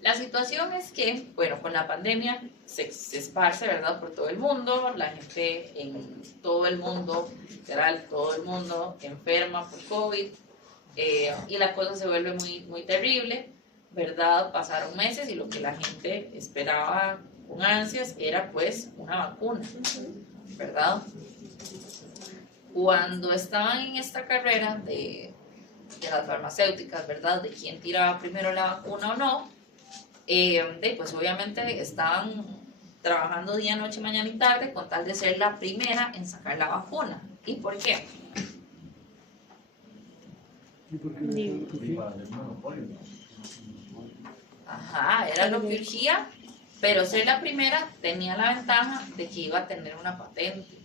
La situación es que, bueno, con la pandemia se esparce, ¿verdad? Por todo el mundo, la gente en todo el mundo, literal, todo el mundo enferma por COVID, y la cosa se vuelve muy, muy terrible, ¿verdad? Pasaron meses y lo que la gente esperaba con ansias era pues una vacuna, ¿verdad? Cuando estaban en esta carrera de las farmacéuticas, ¿verdad? De quién tiraba primero la vacuna o no, pues obviamente estaban trabajando día, noche, mañana y tarde con tal de ser la primera en sacar la vacuna. ¿Y por qué? Ajá, era lo que urgía, pero ser la primera tenía la ventaja de que iba a tener una patente,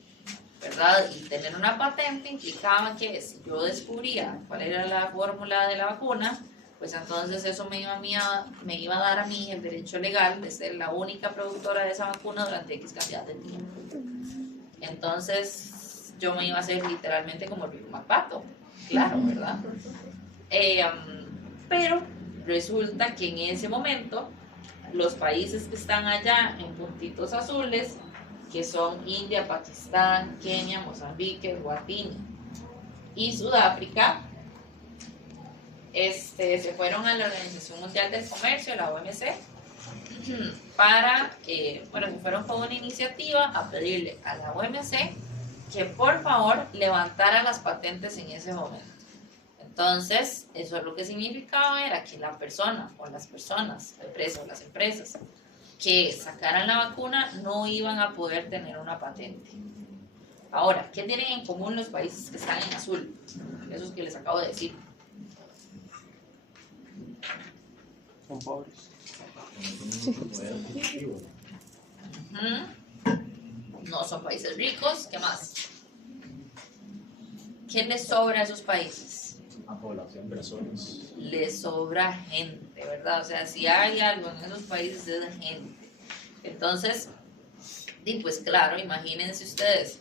¿verdad? Y tener una patente implicaba que si yo descubría cuál era la fórmula de la vacuna, pues entonces eso me iba a dar a mí el derecho legal de ser la única productora de esa vacuna durante X cantidad de tiempo. Entonces yo me iba a hacer literalmente como el Rico McPato, claro, ¿verdad? Pero resulta que en ese momento los países que están allá en puntitos azules, que son India, Pakistán, Kenia, Mozambique, Guatini y Sudáfrica, se fueron a la Organización Mundial del Comercio, la OMC, se fueron con una iniciativa a pedirle a la OMC que por favor levantara las patentes en ese momento. Entonces, eso lo que significaba era que la persona o las personas, la empresa o las empresas que sacaran la vacuna no iban a poder tener una patente. Ahora, ¿qué tienen en común los países que están en azul? Esos que les acabo de decir. Son pobres. No son países ricos, ¿qué más? ¿Qué les sobra a esos países? A población, personas. Les sobra gente, ¿verdad? O sea, si hay algo en esos países es de gente. Entonces, pues claro, imagínense ustedes,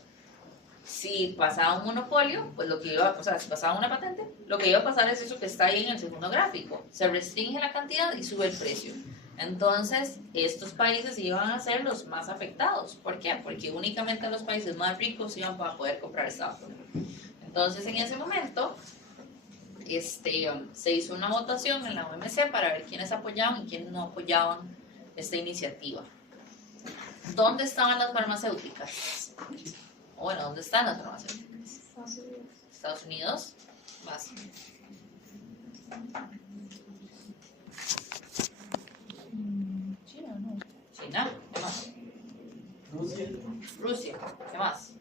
si pasaba un monopolio, pues lo que iba, o sea, si pasaba una patente, lo que iba a pasar es eso que está ahí en el segundo gráfico. Se restringe la cantidad y sube el precio. Entonces, estos países iban a ser los más afectados. ¿Por qué? Porque únicamente los países más ricos iban a poder comprar esta vacuna. Entonces, en ese momento, se hizo una votación en la OMC para ver quiénes apoyaban y quiénes no apoyaban esta iniciativa. ¿Dónde estaban las farmacéuticas? O bueno, ¿dónde están las farmacéuticas? Estados Unidos. Más. China, ¿no? China. ¿Qué más? Rusia. ¿Qué más?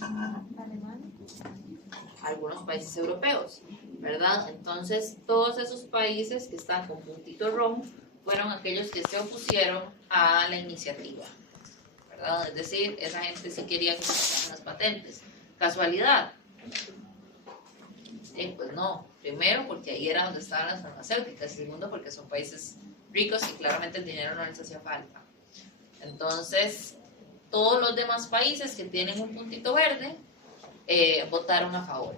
Alemania. Algunos países europeos, ¿verdad? Entonces, todos esos países que están con puntito rojo fueron aquellos que se opusieron a la iniciativa, ¿verdad? Es decir, esa gente sí quería que se pasaran las patentes. ¿Casualidad? Pues no. Primero, porque ahí era donde estaban las farmacéuticas. Segundo, porque son países ricos y claramente el dinero no les hacía falta. Entonces, todos los demás países que tienen un puntito verde votaron a favor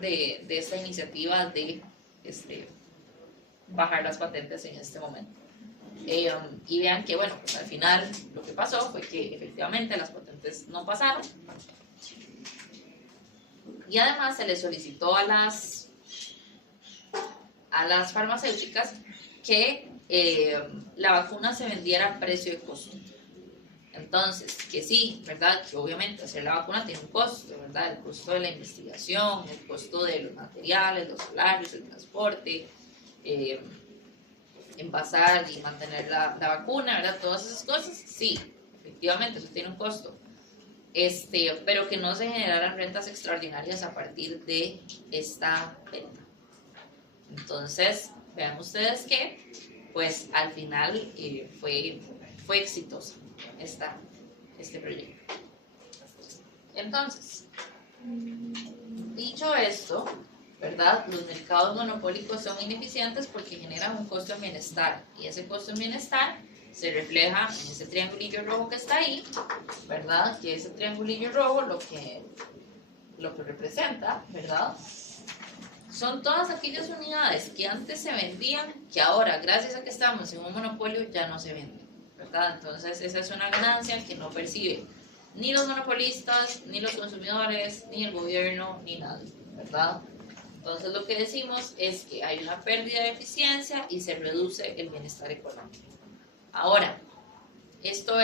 de esta iniciativa de bajar las patentes en este momento. Y vean que, bueno, pues al final lo que pasó fue que efectivamente las patentes no pasaron. Y además se le solicitó a las farmacéuticas que la vacuna se vendiera a precio de costo. Entonces, que sí, ¿verdad? Que obviamente hacer la vacuna tiene un costo, ¿verdad? El costo de la investigación, el costo de los materiales, los salarios, el transporte, envasar y mantener la vacuna, ¿verdad? Todas esas cosas, sí, efectivamente, eso tiene un costo. Pero que no se generaran rentas extraordinarias a partir de esta venta. Entonces, vean ustedes que, pues, al final fue exitoso este proyecto. Entonces, dicho esto, ¿verdad? Los mercados monopólicos son ineficientes porque generan un costo en bienestar, y ese costo en bienestar se refleja en ese triangulillo rojo que está ahí, ¿verdad? Que ese triangulillo rojo lo que representa, ¿verdad? Son todas aquellas unidades que antes se vendían, que ahora, gracias a que estamos en un monopolio, ya no se venden, ¿verdad? Entonces, esa es una ganancia que no percibe ni los monopolistas, ni los consumidores, ni el gobierno, ni nadie, ¿verdad? Entonces, lo que decimos es que hay una pérdida de eficiencia y se reduce el bienestar económico. Ahora, esto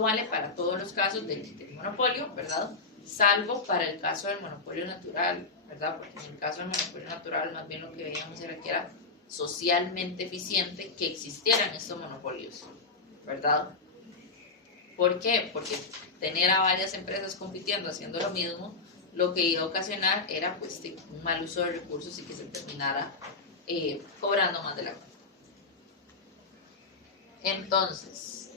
vale para todos los casos del monopolio, ¿verdad? Salvo para el caso del monopolio natural, ¿verdad? Porque en el caso del monopolio natural, más bien lo que veíamos era que era socialmente eficiente que existieran estos monopolios, ¿verdad? ¿Por qué? Porque tener a varias empresas compitiendo haciendo lo mismo, lo que iba a ocasionar era pues un mal uso de recursos y que se terminara cobrando más de la cuenta. Entonces,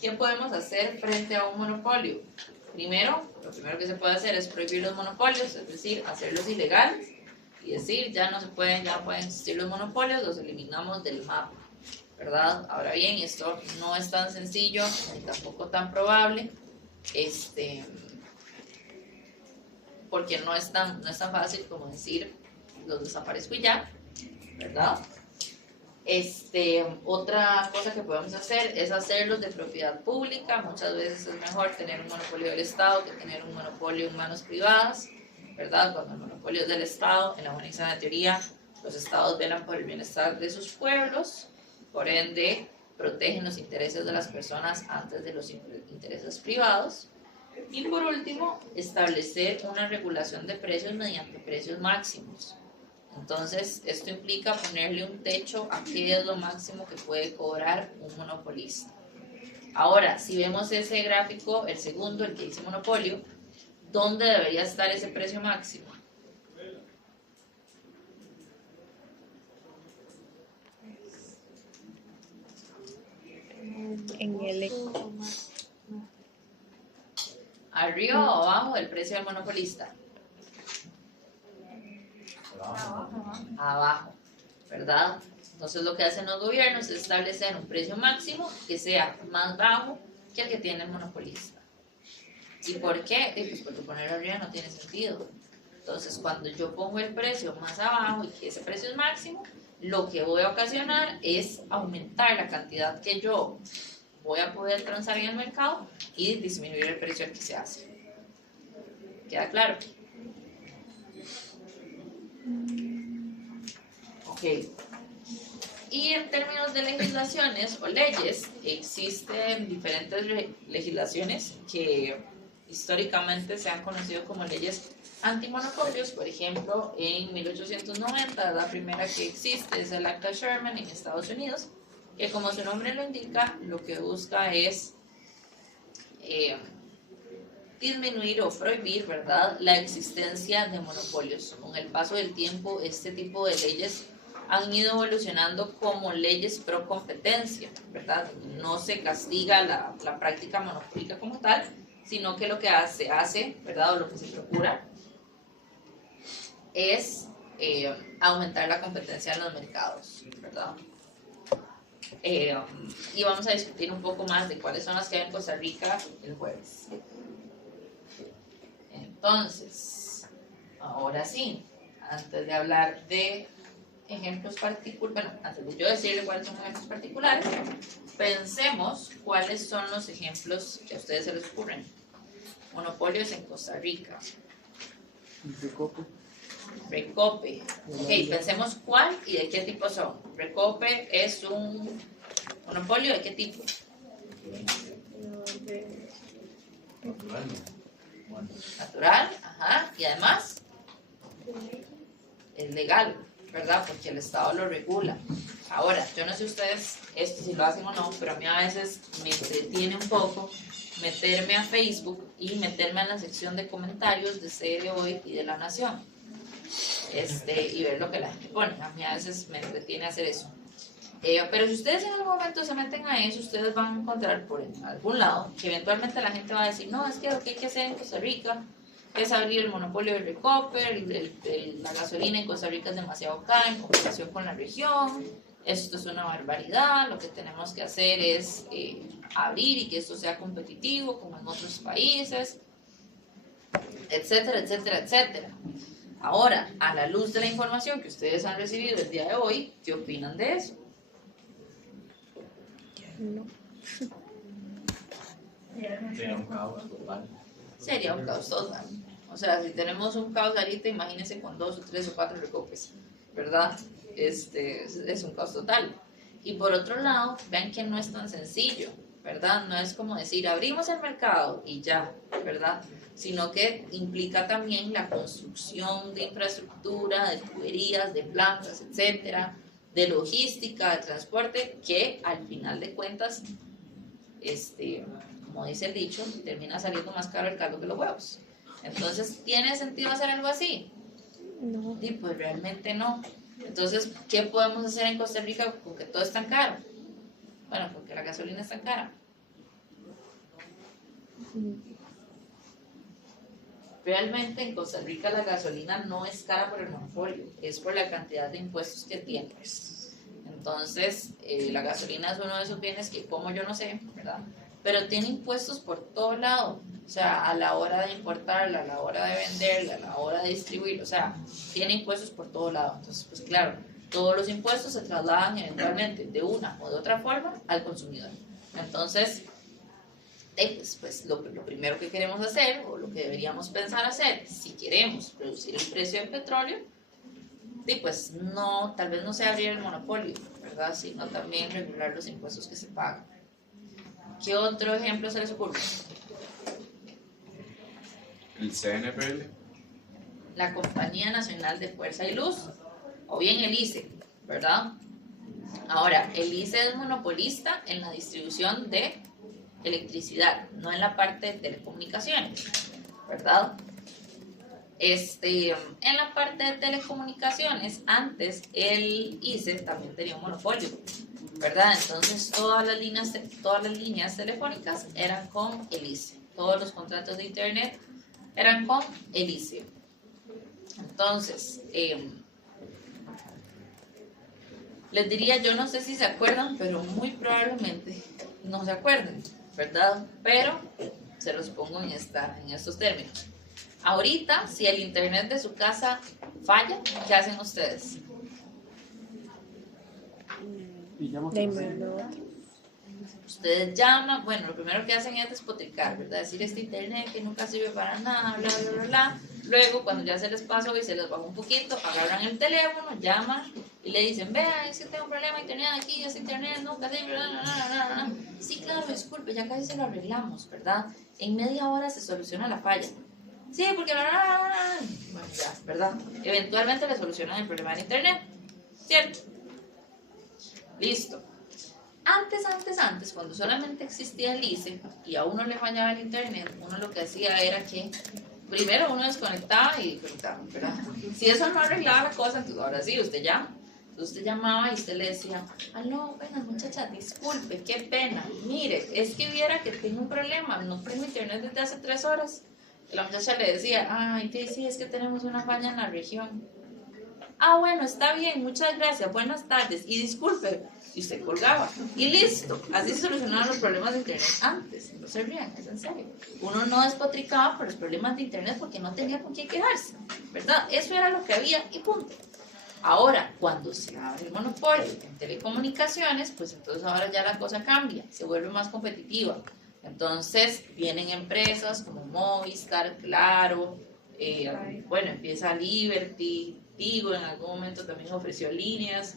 ¿qué podemos hacer frente a un monopolio? Primero, lo primero que se puede hacer es prohibir los monopolios, es decir, hacerlos ilegales y decir, ya no pueden existir los monopolios, los eliminamos del mapa, ¿verdad? Ahora bien, esto no es tan sencillo ni tampoco tan probable, porque no es tan fácil como decir, los desaparezco y ya, ¿verdad? Otra cosa que podemos hacer es hacerlos de propiedad pública. Muchas veces es mejor tener un monopolio del Estado que tener un monopolio en manos privadas, ¿verdad? Cuando el monopolio es del Estado, en la buena y sana teoría, los Estados velan por el bienestar de sus pueblos, por ende protegen los intereses de las personas antes de los intereses privados. Y por último, establecer una regulación de precios mediante precios máximos. Entonces, esto implica ponerle un techo a qué es lo máximo que puede cobrar un monopolista. Ahora, si vemos ese gráfico, el segundo, el que dice monopolio, ¿dónde debería estar ese precio máximo? En el ¿Arriba o abajo del precio del monopolista? Abajo, ¿verdad? Entonces lo que hacen los gobiernos es establecer un precio máximo que sea más bajo que el que tiene el monopolista. ¿Y por qué? Pues porque ponerlo arriba no tiene sentido. Entonces cuando yo pongo el precio más abajo y que ese precio es máximo, lo que voy a ocasionar es aumentar la cantidad que yo voy a poder transar en el mercado y disminuir el precio al que se hace. ¿Queda claro? Ok. Y en términos de legislaciones o leyes, existen diferentes legislaciones que históricamente se han conocido como leyes antimonopolios. Por ejemplo, en 1890 la primera que existe es el Acta Sherman en Estados Unidos, que como su nombre lo indica, lo que busca es disminuir o prohibir, ¿verdad?, la existencia de monopolios. Con el paso del tiempo, este tipo de leyes han ido evolucionando como leyes pro competencia, ¿verdad? No se castiga la práctica monopólica como tal, sino que lo que se hace, ¿verdad?, o lo que se procura es aumentar la competencia en los mercados, ¿verdad? Y vamos a discutir un poco más de cuáles son las que hay en Costa Rica el jueves. Entonces, ahora sí, antes de hablar de ejemplos particulares, bueno, antes de yo decirle cuáles son ejemplos particulares, pensemos cuáles son los ejemplos que a ustedes se les ocurren. Monopolios en Costa Rica. Recope. Ok, pensemos cuál y de qué tipo son. Recope es un monopolio, ¿de qué tipo? Natural, ¿no? Bueno. Natural, ajá, y además es legal, ¿verdad? Porque el Estado lo regula. Ahora, yo no sé ustedes esto si lo hacen o no, pero a mí a veces me entretiene un poco meterme a Facebook y meterme en la sección de comentarios de CD Hoy y de La Nación, y ver lo que la gente pone. A mí a veces me entretiene hacer eso. Pero si ustedes en algún momento se meten a eso, ustedes van a encontrar por algún lado que eventualmente la gente va a decir, no, es que lo que hay que hacer en Costa Rica es abrir el monopolio del Recope, la gasolina en Costa Rica es demasiado cara en comparación con la región, esto es una barbaridad, lo que tenemos que hacer es abrir y que esto sea competitivo como en otros países, etcétera, etcétera, etcétera. Ahora, a la luz de la información que ustedes han recibido el día de hoy, ¿qué opinan de eso? No. Sería un caos total. Sería un caos total. O sea, si tenemos un caos ahorita, imagínense con 2 o 3 o 4 recopes, ¿verdad? Es un caos total. Y por otro lado, vean que no es tan sencillo, ¿verdad? No es como decir, abrimos el mercado y ya, ¿verdad? Sino que implica también la construcción de infraestructura, de tuberías, de plantas, etcétera, de logística, de transporte, que al final de cuentas, como dice el dicho, termina saliendo más caro el caldo que los huevos. Entonces, ¿tiene sentido hacer algo así? No. Y pues realmente no. Entonces, ¿qué podemos hacer en Costa Rica con que todo es tan caro? Bueno, porque la gasolina es tan cara. Realmente en Costa Rica la gasolina no es cara por el monopolio, es por la cantidad de impuestos que tiene. Entonces, la gasolina es uno de esos bienes que como yo no sé, ¿verdad? Pero tiene impuestos por todo lado. O sea, a la hora de importarla, a la hora de venderla, a la hora de distribuirla, o sea, tiene impuestos por todo lado. Entonces, pues claro, todos los impuestos se trasladan eventualmente de una o de otra forma al consumidor. Entonces, pues lo primero que queremos hacer, o lo que deberíamos pensar hacer, si queremos reducir el precio del petróleo, pues no, tal vez no sea abrir el monopolio, ¿verdad? Sino también regular los impuestos que se pagan. ¿Qué otro ejemplo se les ocurre? El CNPL. La Compañía Nacional de Fuerza y Luz, o bien el ICE, ¿verdad? Ahora, el ICE es monopolista en la distribución de electricidad, no en la parte de telecomunicaciones, ¿verdad? En la parte de telecomunicaciones, antes el ICE también tenía un monopolio, ¿verdad? Entonces todas las líneas telefónicas eran con el ICE, todos los contratos de internet eran con el ICE. Entonces, les diría, yo no sé si se acuerdan, pero muy probablemente no se acuerden, ¿verdad? Pero se los pongo en estos términos. Ahorita, si el internet de su casa falla, ¿qué hacen ustedes? Ustedes llaman, bueno, lo primero que hacen es despotricar, ¿verdad? Decir este internet que nunca sirve para nada, bla, bla, bla, bla. Luego, cuando ya se les pasó y se les bajó un poquito, agarran el teléfono, llaman y le dicen, vean, es que tengo un problema de internet aquí, ese internet nunca sirve, bla, bla, bla, bla, bla. Sí, claro, disculpe, ya casi se lo arreglamos, ¿verdad? En media hora se soluciona la falla. Sí, porque bla, bla, bla, bla. Bueno, ya, ¿verdad? Eventualmente le solucionan el problema de internet, ¿cierto? Listo. Antes, cuando solamente existía el ICE y a uno le fallaba el internet, uno lo que hacía era que primero uno desconectaba y conectaba, ¿verdad? Si eso no arreglaba la cosa, entonces ahora sí, usted llama. Entonces usted llamaba y usted le decía, aló, buenas muchacha, disculpe, qué pena, mire, es que viera que tengo un problema, no tengo internet desde hace 3 horas. Y la muchacha le decía, ay, sí, es que tenemos una falla en la región. Ah, bueno, está bien, muchas gracias, buenas tardes, y disculpe. Y usted colgaba. Y listo. Así se solucionaban los problemas de internet antes. No se rían, es en serio. Uno no despotricaba por los problemas de internet porque no tenía con quién quejarse, ¿verdad? Eso era lo que había y punto. Ahora, cuando se abre el monopolio en telecomunicaciones, pues entonces ahora ya la cosa cambia, se vuelve más competitiva. Entonces vienen empresas como Movistar, Claro, bueno, empieza Liberty, Tigo en algún momento también ofreció líneas.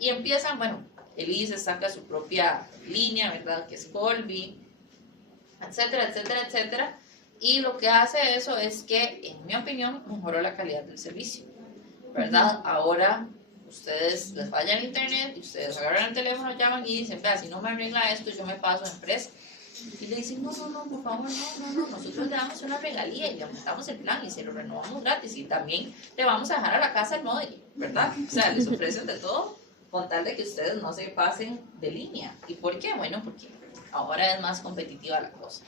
Y empiezan, bueno, el ICE saca su propia línea, ¿verdad? Que es Colby, etcétera, etcétera, etcétera. Y lo que hace eso es que, en mi opinión, mejoró la calidad del servicio, ¿verdad? Ahora, ustedes les falla el internet y ustedes agarran el teléfono, llaman y dicen, vea, si no me arregla esto, yo me paso a empresa. Y le dicen, no, por favor, no, nosotros le damos una regalía y le aumentamos el plan y se lo renovamos gratis y también le vamos a dejar a la casa el módem, ¿verdad? O sea, les ofrecen de todo con tal de que ustedes no se pasen de línea. ¿Y por qué? Bueno, porque ahora es más competitiva la cosa.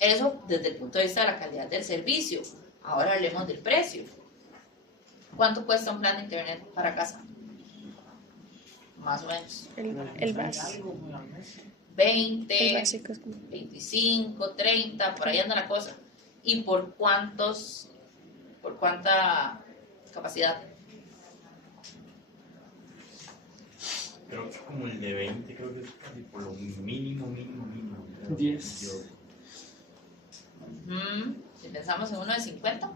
Eso desde el punto de vista de la calidad del servicio. Ahora hablemos del precio. ¿Cuánto cuesta un plan de internet para casa? Más o menos. El básico. 20, 25, 30, por ahí anda la cosa. ¿Y por cuánta capacidad? Creo que como el de 20, creo que es casi por lo mínimo. 10. Si pensamos en uno de 50.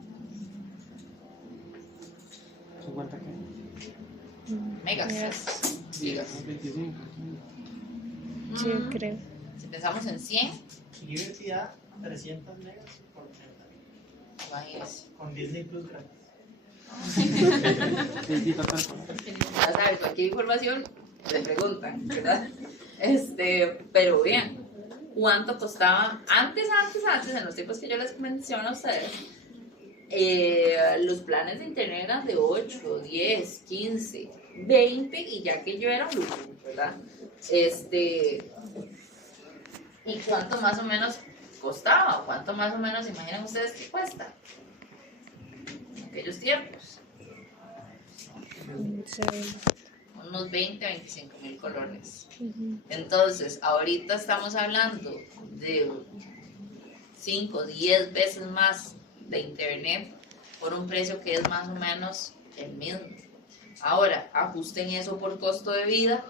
¿50 qué? Megas. Gigas. 25. Sí, creo. Si pensamos en 100. Liberty da 300 megas por 30. Imagínense. Con Disney Plus gratis. Ya sabes, cualquier información le preguntan, ¿verdad? Pero bien, ¿cuánto costaba? Antes, en los tiempos que yo les menciono a ustedes, los planes de internet eran de 8, 10, 15, 20 y ya que yo era un lujo, ¿verdad? ¿Y cuánto más o menos costaba? ¿Cuánto más o menos imaginan ustedes que cuesta? En aquellos tiempos. Unos 20 a 25 mil colones. Entonces, ahorita estamos hablando de 5, 10 veces más de internet por un precio que es más o menos el mismo. Ahora, ajusten eso por costo de vida,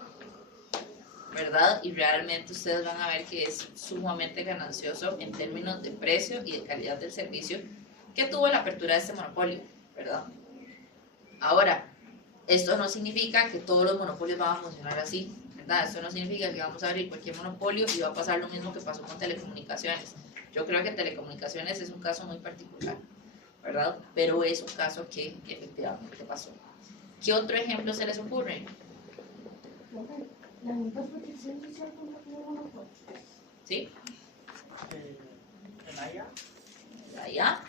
¿verdad? Y realmente ustedes van a ver que es sumamente ganancioso en términos de precio y de calidad del servicio que tuvo la apertura de este monopolio, ¿verdad? Ahora, esto no significa que todos los monopolios van a funcionar así, ¿verdad? Esto no significa que vamos a abrir cualquier monopolio y va a pasar lo mismo que pasó con telecomunicaciones. Yo creo que telecomunicaciones es un caso muy particular, ¿verdad? Pero es un caso que efectivamente pasó. ¿Qué otro ejemplo se les ocurre? La Junta de Protección Social no tiene monopolio. ¿Sí? ¿El AIA? ¿La IA?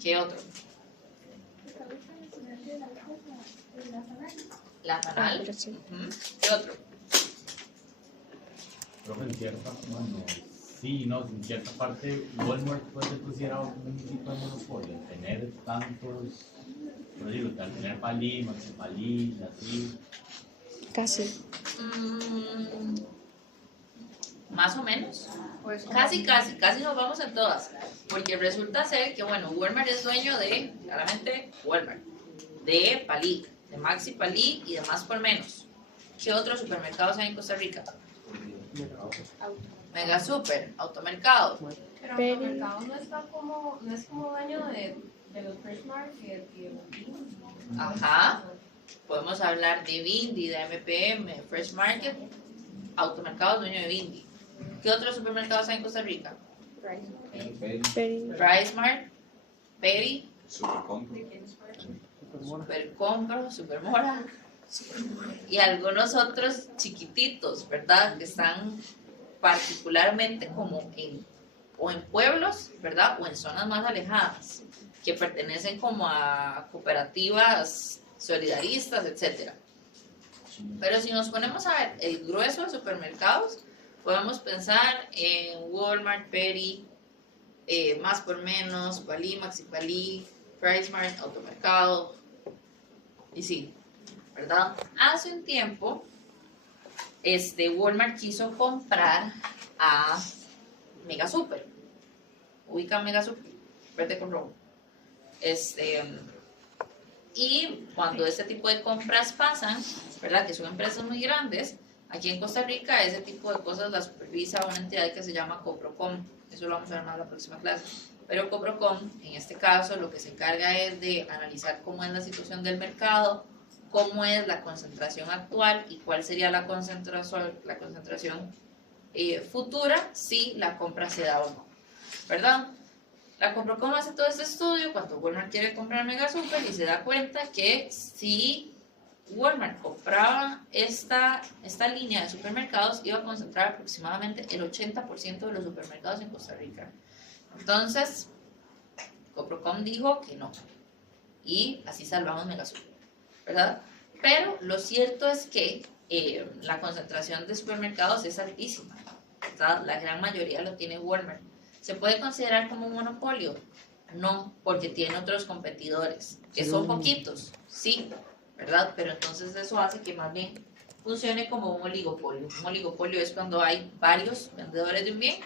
¿Qué otro? La FANAL. ¿Qué otro? Creo que en cierta, bueno, sí, no, en cierta parte Walmart puede ser considerado un tipo de monopolio, tener tantos Pero digo, al tener Palí, Maxi Palí, así. Casi. Más o menos. Pues, Casi nos vamos en todas. Porque resulta ser que, bueno, Walmart es dueño de, claramente, Walmart, de Palí, de Maxi Palí y de Más por Menos. ¿Qué otros supermercados hay en Costa Rica? Mega Super, Automercado. Pero Pero- Automercado no es como dueño de los Fresh Market y de Ajá. Podemos hablar de Vindy, de MPM, Fresh Market, Automercado es dueño de Vindy. ¿Qué otros supermercados hay en Costa Rica? Pero PriceMart, Peri, Supercompro. Supercompro, Supermora y algunos otros chiquititos, ¿verdad? Que están particularmente como o en pueblos, ¿verdad? O en zonas más alejadas, que pertenecen como a cooperativas solidaristas, etcétera. Pero si nos ponemos a ver el grueso de supermercados, podemos pensar en Walmart, Peri, Más por Menos, Palí, Maxi Palí, PriceMart, Automercado, y sí, ¿verdad? Hace un tiempo, Walmart quiso comprar a Mega Super. Ubica Mega Super, verde con rojo. Y cuando este tipo de compras pasan, ¿verdad? Que son empresas muy grandes, aquí en Costa Rica ese tipo de cosas las supervisa una entidad que se llama Coprocom. Eso lo vamos a ver más en la próxima clase. Pero Coprocom, en este caso, lo que se encarga es de analizar cómo es la situación del mercado, cómo es la concentración actual y cuál sería la concentración futura si la compra se da o no, ¿verdad? La Coprocom hace todo este estudio cuando Walmart quiere comprar Mega Super y se da cuenta que si Walmart compraba esta línea de supermercados iba a concentrar aproximadamente el 80% de los supermercados en Costa Rica. Entonces, Coprocom dijo que no y así salvamos Mega Super, ¿verdad? Pero lo cierto es que la concentración de supermercados es altísima, ¿verdad? La gran mayoría lo tiene Walmart. ¿Se puede considerar como un monopolio? No, porque tiene otros competidores, que son poquitos, sí, ¿verdad? Pero entonces eso hace que más bien funcione como un oligopolio. Un oligopolio es cuando hay varios vendedores de un bien,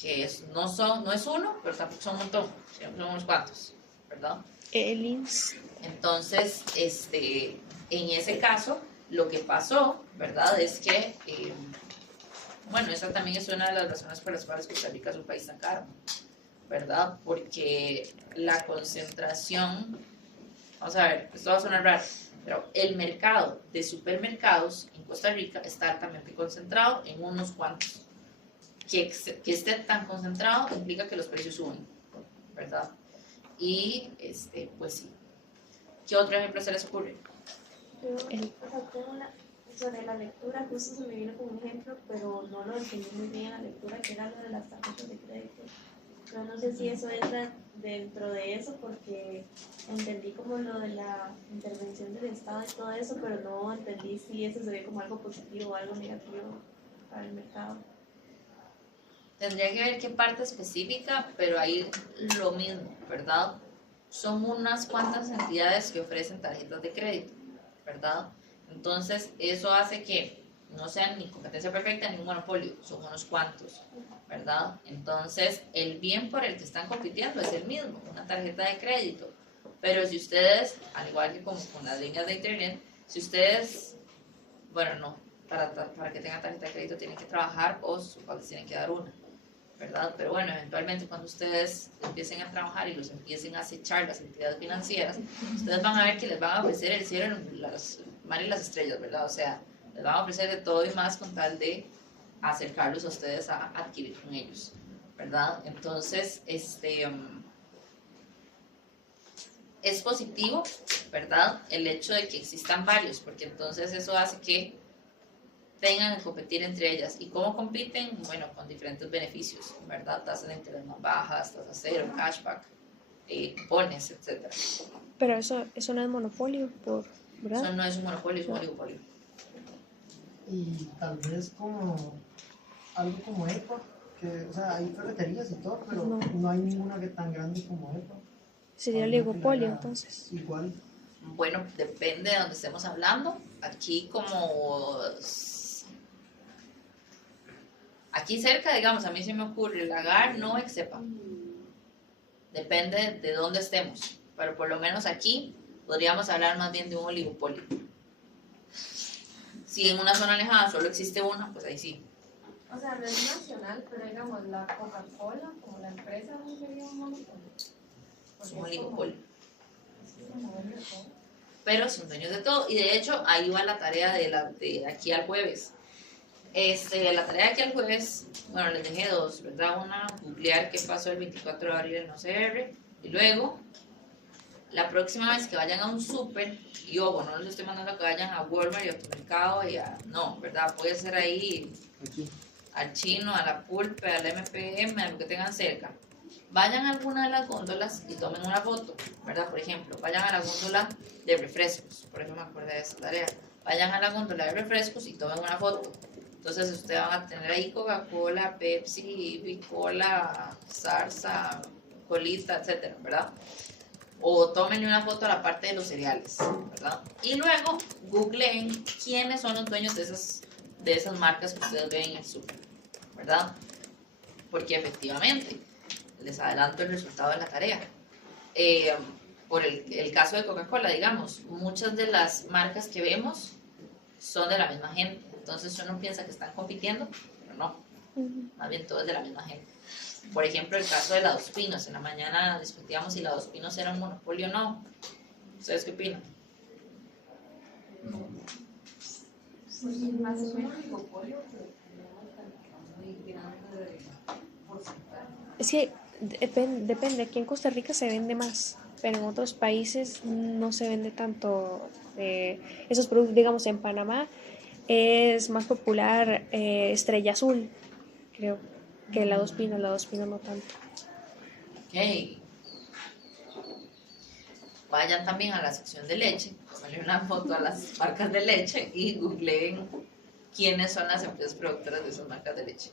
que no es uno, pero tampoco son un montón, son unos cuantos, ¿verdad? Elins. Entonces, en ese caso, lo que pasó, ¿verdad? Es que, bueno, esa también es una de las razones por las cuales Costa Rica es un país tan caro, ¿verdad? Porque la concentración, vamos a ver, esto va a sonar raro, pero el mercado de supermercados en Costa Rica está altamente concentrado en unos cuantos. Que esté tan concentrado implica que los precios suben, ¿verdad? Y, pues sí. ¿Qué otro ejemplo se les ocurre? Yo, tengo sobre la lectura, justo se me vino como un ejemplo, pero no lo entendí muy bien la lectura, que era lo de las tarjetas de crédito. Yo no sé si eso entra dentro de eso, porque entendí como lo de la intervención del Estado y todo eso, pero no entendí si eso se ve como algo positivo o algo negativo para el mercado. Tendría que ver qué parte específica, pero ahí lo mismo, ¿verdad? Son unas cuantas entidades que ofrecen tarjetas de crédito, ¿verdad? Entonces, eso hace que no sean ni competencia perfecta ni un monopolio, son unos cuantos, ¿verdad? Entonces, el bien por el que están compitiendo es el mismo, una tarjeta de crédito. Pero si ustedes, al igual que como con las líneas de internet, si ustedes, bueno, no, para que tengan tarjeta de crédito tienen que trabajar o sus padres tienen que dar una, ¿verdad? Pero bueno, eventualmente cuando ustedes empiecen a trabajar y los empiecen a acechar las entidades financieras, ustedes van a ver que les van a ofrecer el cielo, las mar y las estrellas, ¿verdad? O sea, les van a ofrecer de todo y más con tal de acercarlos a ustedes a adquirir con ellos, ¿verdad? Entonces, es positivo, ¿verdad? El hecho de que existan varios, porque entonces eso hace que tengan que competir entre ellas. ¿Y cómo compiten? Bueno, con diferentes beneficios, ¿verdad? Tasas de interés más bajas, tasas cero, cashback, cupones, etc. Pero eso no es monopolio, ¿verdad? Eso no es un monopolio, es un oligopolio. Y tal vez como algo como EPA, que, o sea, hay ferreterías y todo, pero no hay ninguna que tan grande como EPA. Sería oligopolio, entonces. Igual. Bueno, depende de donde estemos hablando. Aquí cerca, digamos, a mí se me ocurre Lagar, no Exepa. Depende de dónde estemos. Pero por lo menos aquí podríamos hablar más bien de un oligopolio. Si en una zona alejada solo existe una, pues ahí sí. O sea, no es nacional, pero digamos, la Coca-Cola, como la empresa, no sería un monopolio. Es un oligopolio. Pero son dueños de todo. Y de hecho, ahí va la tarea de aquí al jueves. La tarea de aquí al jueves, bueno, les dejé dos, ¿verdad? Una, googlear qué pasó el 24 de abril en OCR. Y luego, la próxima vez que vayan a un súper, y ojo, no les estoy mandando a que vayan a Walmart y a Automercado y a... No, ¿verdad? Puede ser ahí al Chino, a la Pulpe, al MPM, a lo que tengan cerca. Vayan a alguna de las góndolas y tomen una foto, ¿verdad? Por ejemplo, vayan a la góndola de refrescos, por eso me acordé de esa tarea. Vayan a la góndola de refrescos y tomen una foto. Entonces ustedes van a tener ahí Coca-Cola, Pepsi, Bicola, Zarza, Colita, etcétera, ¿verdad? O tómenle una foto a la parte de los cereales, ¿verdad? Y luego googleen quiénes son los dueños de esas marcas que ustedes ven en el súper, ¿verdad? Porque efectivamente, les adelanto el resultado de la tarea. Por el caso de Coca-Cola, digamos, muchas de las marcas que vemos son de la misma gente. Entonces uno piensa que están compitiendo, pero no. Más bien todo es de la misma gente. Por ejemplo, el caso de la Dos Pinos. En la mañana discutíamos si la Dos Pinos era un monopolio o no. ¿Ustedes qué opinan? Pues más o menos oligopolio, pero tenemos una cantidad muy grande de porcentaje. Es que depende, aquí en Costa Rica se vende más, pero en otros países no se vende tanto esos productos. Digamos, en Panamá es más popular Estrella Azul, creo, que la Dos Pinos no tanto. Ok. Vayan también a la sección de leche, tomen una foto a las marcas de leche y googleen quiénes son las empresas productoras de esas marcas de leche.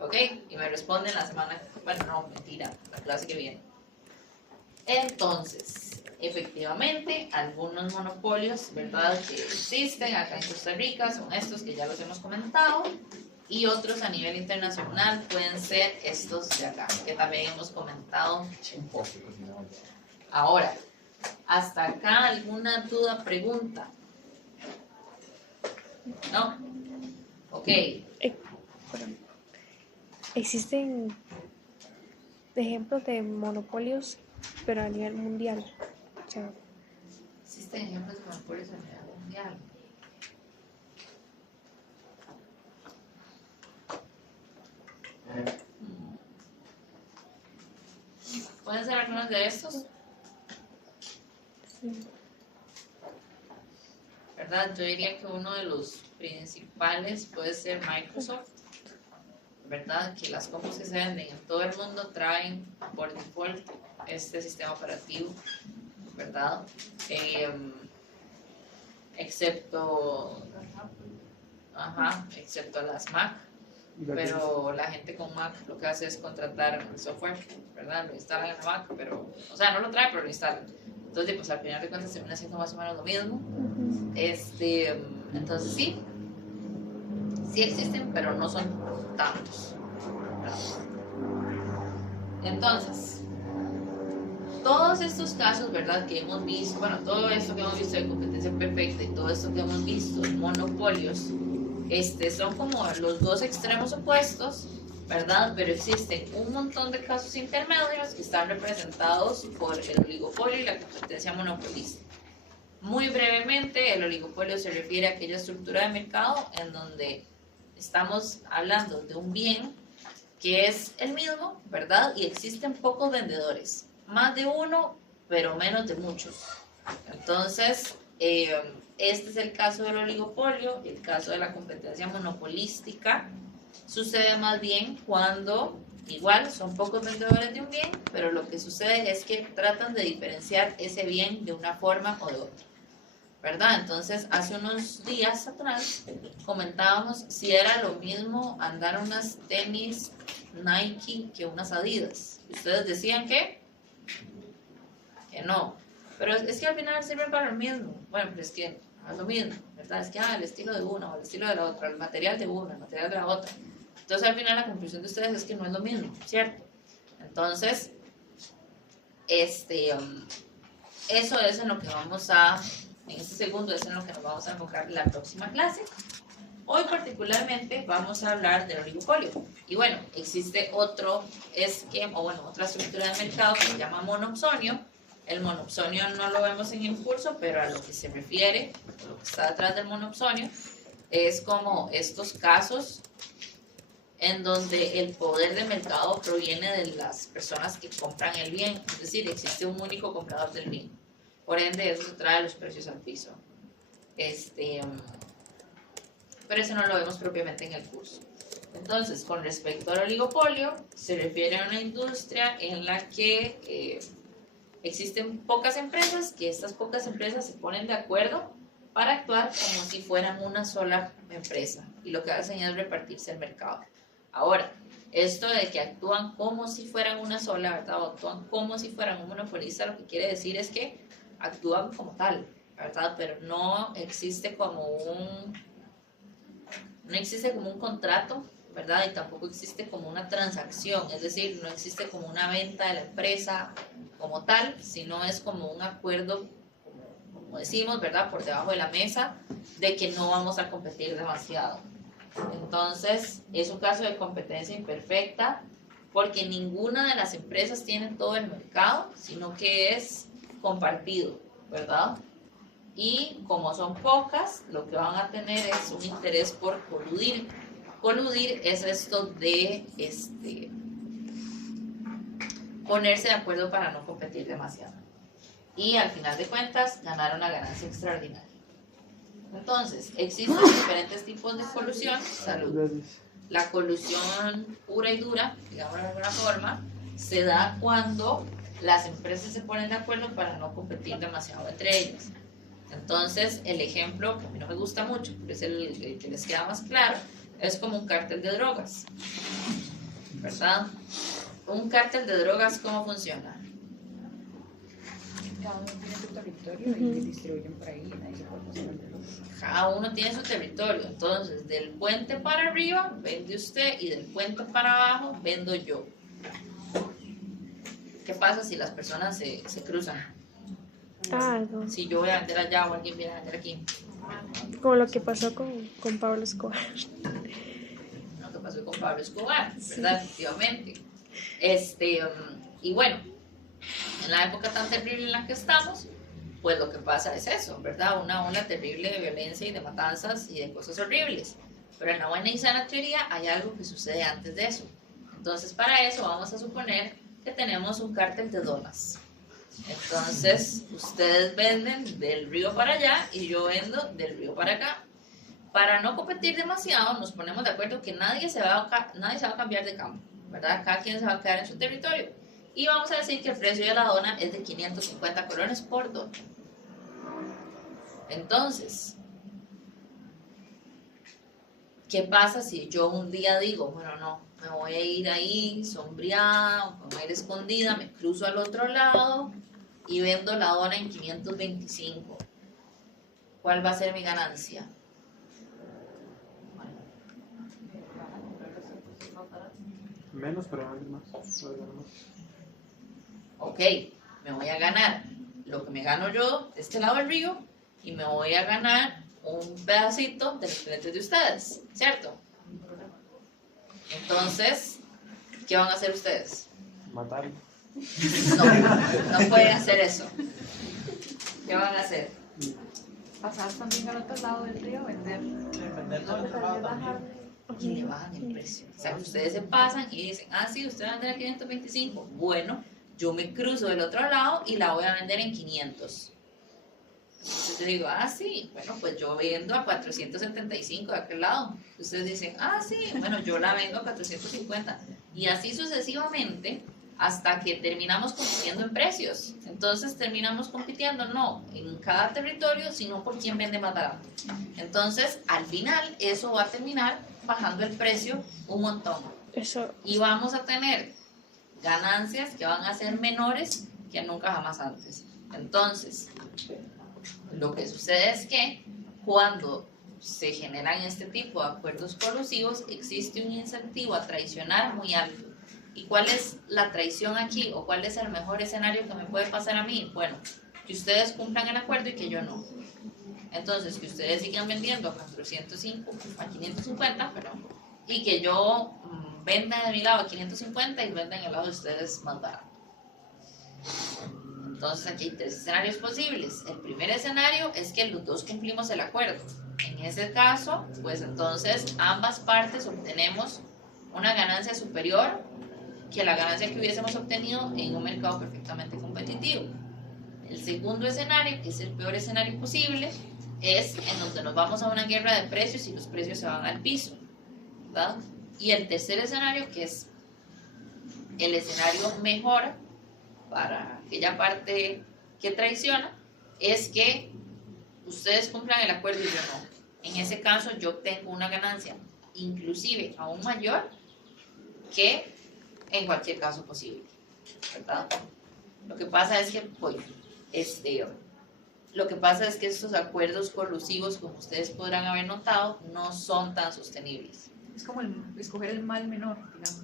¿Ok? Y me responden la semana, bueno, no, mentira, la clase que viene. Entonces, efectivamente, algunos monopolios, ¿verdad?, que existen acá en Costa Rica son estos que ya los hemos comentado, y otros a nivel internacional pueden ser estos de acá, que también hemos comentado un poco. Ahora, ¿hasta acá alguna duda, pregunta? ¿No? Ok. Existen ejemplos de monopolios, pero a nivel mundial. O sea, Existen ejemplos de monopolios a nivel mundial. ¿Pueden ser algunos de estos? sí. ¿Verdad? Yo diría que uno de los principales puede ser Microsoft, ¿verdad? Que las compus que se venden en todo el mundo traen por default este sistema operativo, ¿verdad? Excepto las Mac, pero la gente con Mac lo que hace es contratar el software, ¿verdad? Lo instalan en la Mac, pero, o sea, no lo trae, pero lo instalan. Entonces, pues al final de cuentas termina siendo más o menos lo mismo. Entonces sí existen, pero no son tantos. Entonces, todos estos casos, ¿verdad?, que hemos visto, bueno, todo esto que hemos visto de competencia perfecta y todo esto que hemos visto de monopolios, son como los dos extremos opuestos, ¿verdad? Pero existen un montón de casos intermedios que están representados por el oligopolio y la competencia monopolista. Muy brevemente, el oligopolio se refiere a aquella estructura de mercado en donde estamos hablando de un bien que es el mismo, ¿verdad? Y existen pocos vendedores, más de uno, pero menos de muchos. Entonces, este es el caso del oligopolio. El caso de la competencia monopolística sucede más bien cuando igual son pocos vendedores de un bien, pero lo que sucede es que tratan de diferenciar ese bien de una forma o de otra, ¿verdad? Entonces, hace unos días atrás comentábamos si era lo mismo andar unas tenis Nike que unas Adidas. Ustedes decían que que no. Pero es que al final sirven para lo mismo. Bueno, pero es que no es lo mismo, ¿verdad? Es que el estilo de una o el estilo de la otra, el material de una, el material de la otra. Entonces al final la conclusión de ustedes es que no es lo mismo, ¿cierto? Entonces, eso es en lo que vamos a, en este segundo es en lo que nos vamos a enfocar la próxima clase. Hoy particularmente vamos a hablar del oligopolio. Y bueno, existe otro esquema, o bueno, otra estructura de mercado que se llama monopsonio. El monopsonio no lo vemos en el curso, pero a lo que se refiere, lo que está detrás del monopsonio, es como estos casos en donde el poder de mercado proviene de las personas que compran el bien, es decir, existe un único comprador del bien. Por ende, eso trae los precios al piso. Pero eso no lo vemos propiamente en el curso. Entonces, con respecto al oligopolio, se refiere a una industria en la que existen pocas empresas, que estas pocas empresas se ponen de acuerdo para actuar como si fueran una sola empresa, y lo que hacen es repartirse el mercado. Ahora, esto de que actúan como si fueran una sola, ¿verdad? O actúan como si fueran un monopolista, lo que quiere decir es que actúan como tal, ¿verdad? Pero no existe como un contrato, ¿verdad? Y tampoco existe como una transacción, es decir, no existe como una venta de la empresa como tal, sino es como un acuerdo, como decimos, ¿verdad? Por debajo de la mesa, de que no vamos a competir demasiado. Entonces, es un caso de competencia imperfecta, porque ninguna de las empresas tiene todo el mercado, sino que es compartido, ¿verdad? Y como son pocas, lo que van a tener es un interés por coludir. Coludir es esto de ponerse de acuerdo para no competir demasiado. Y al final de cuentas, ganar una ganancia extraordinaria. Entonces, existen diferentes tipos de colusión. Salud. La colusión pura y dura, digamos de alguna forma, se da cuando las empresas se ponen de acuerdo para no competir demasiado entre ellas. Entonces, el ejemplo, que a mí no me gusta mucho, pero es el que les queda más claro, es como un cártel de drogas, ¿verdad? Un cártel de drogas, ¿cómo funciona? Cada uno tiene su territorio y distribuyen por ahí, nadie se puede pasar el otro. Cada uno tiene su territorio, entonces del puente para arriba vende usted y del puente para abajo vendo yo. ¿Qué pasa si las personas se cruzan? Algo. Si yo voy a vender allá o alguien viene a vender aquí. Como lo que pasó con Pablo Escobar. Lo que pasó con Pablo Escobar, ¿verdad? Sí. Efectivamente. Y bueno, en la época tan terrible en la que estamos, pues lo que pasa es eso, ¿verdad? Una ola terrible de violencia y de matanzas y de cosas horribles. Pero en la buena y sana teoría hay algo que sucede antes de eso. Entonces, para eso vamos a suponer que tenemos un cártel de donas. Entonces, ustedes venden del río para allá y yo vendo del río para acá. Para no competir demasiado, nos ponemos de acuerdo que nadie se va a cambiar de campo, ¿verdad? Cada quien se va a quedar en su territorio. Y vamos a decir que el precio de la dona es de 550 colones por dona. Entonces, ¿qué pasa si yo un día digo, bueno, no, me voy a ir ahí sombreada, me voy a ir escondida, me cruzo al otro lado y vendo la dona en 525? ¿Cuál va a ser mi ganancia? Menos, pero más. Ok, me voy a ganar lo que me gano yo de este lado del río y me voy a ganar un pedacito de los clientes de ustedes, ¿cierto? Entonces, ¿qué van a hacer ustedes? Matar. No pueden hacer eso. ¿Qué van a hacer? Pasar también al otro lado del río, vender. Vender todo el trabajo también. Y le bajan el precio. O sea, ustedes se pasan y dicen, sí, usted va a vender a 525. Bueno, yo me cruzo del otro lado y la voy a vender en 500. Entonces yo digo, sí, bueno, pues yo vendo a 475 de aquel lado. Ustedes dicen, sí, bueno, yo la vendo a 450. Y así sucesivamente hasta que terminamos compitiendo en precios. Entonces terminamos compitiendo no en cada territorio, sino por quién vende más barato. Entonces, al final, eso va a terminar bajando el precio un montón. Eso. Y vamos a tener ganancias que van a ser menores que nunca jamás antes. Entonces, lo que sucede es que cuando se generan este tipo de acuerdos colusivos, existe un incentivo a traicionar muy alto. ¿Y cuál es la traición aquí? ¿O cuál es el mejor escenario que me puede pasar a mí? Bueno, que ustedes cumplan el acuerdo y que yo no. Entonces, que ustedes sigan vendiendo a 550, perdón, y que yo venda de mi lado a 550 y venda en el lado de ustedes más barato. Entonces, aquí hay tres escenarios posibles. El primer escenario es que los dos cumplimos el acuerdo. En ese caso, pues entonces ambas partes obtenemos una ganancia superior que la ganancia que hubiésemos obtenido en un mercado perfectamente competitivo. El segundo escenario, que es el peor escenario posible, es en donde nos vamos a una guerra de precios y los precios se van al piso, ¿verdad? Y el tercer escenario, que es el escenario mejor para aquella parte que traiciona, es que ustedes cumplan el acuerdo y yo no. En ese caso yo obtengo una ganancia inclusive aún mayor que en cualquier caso posible, ¿verdad? Lo que pasa es que estos acuerdos colusivos, como ustedes podrán haber notado, no son tan sostenibles. Es como escoger el mal menor, digamos.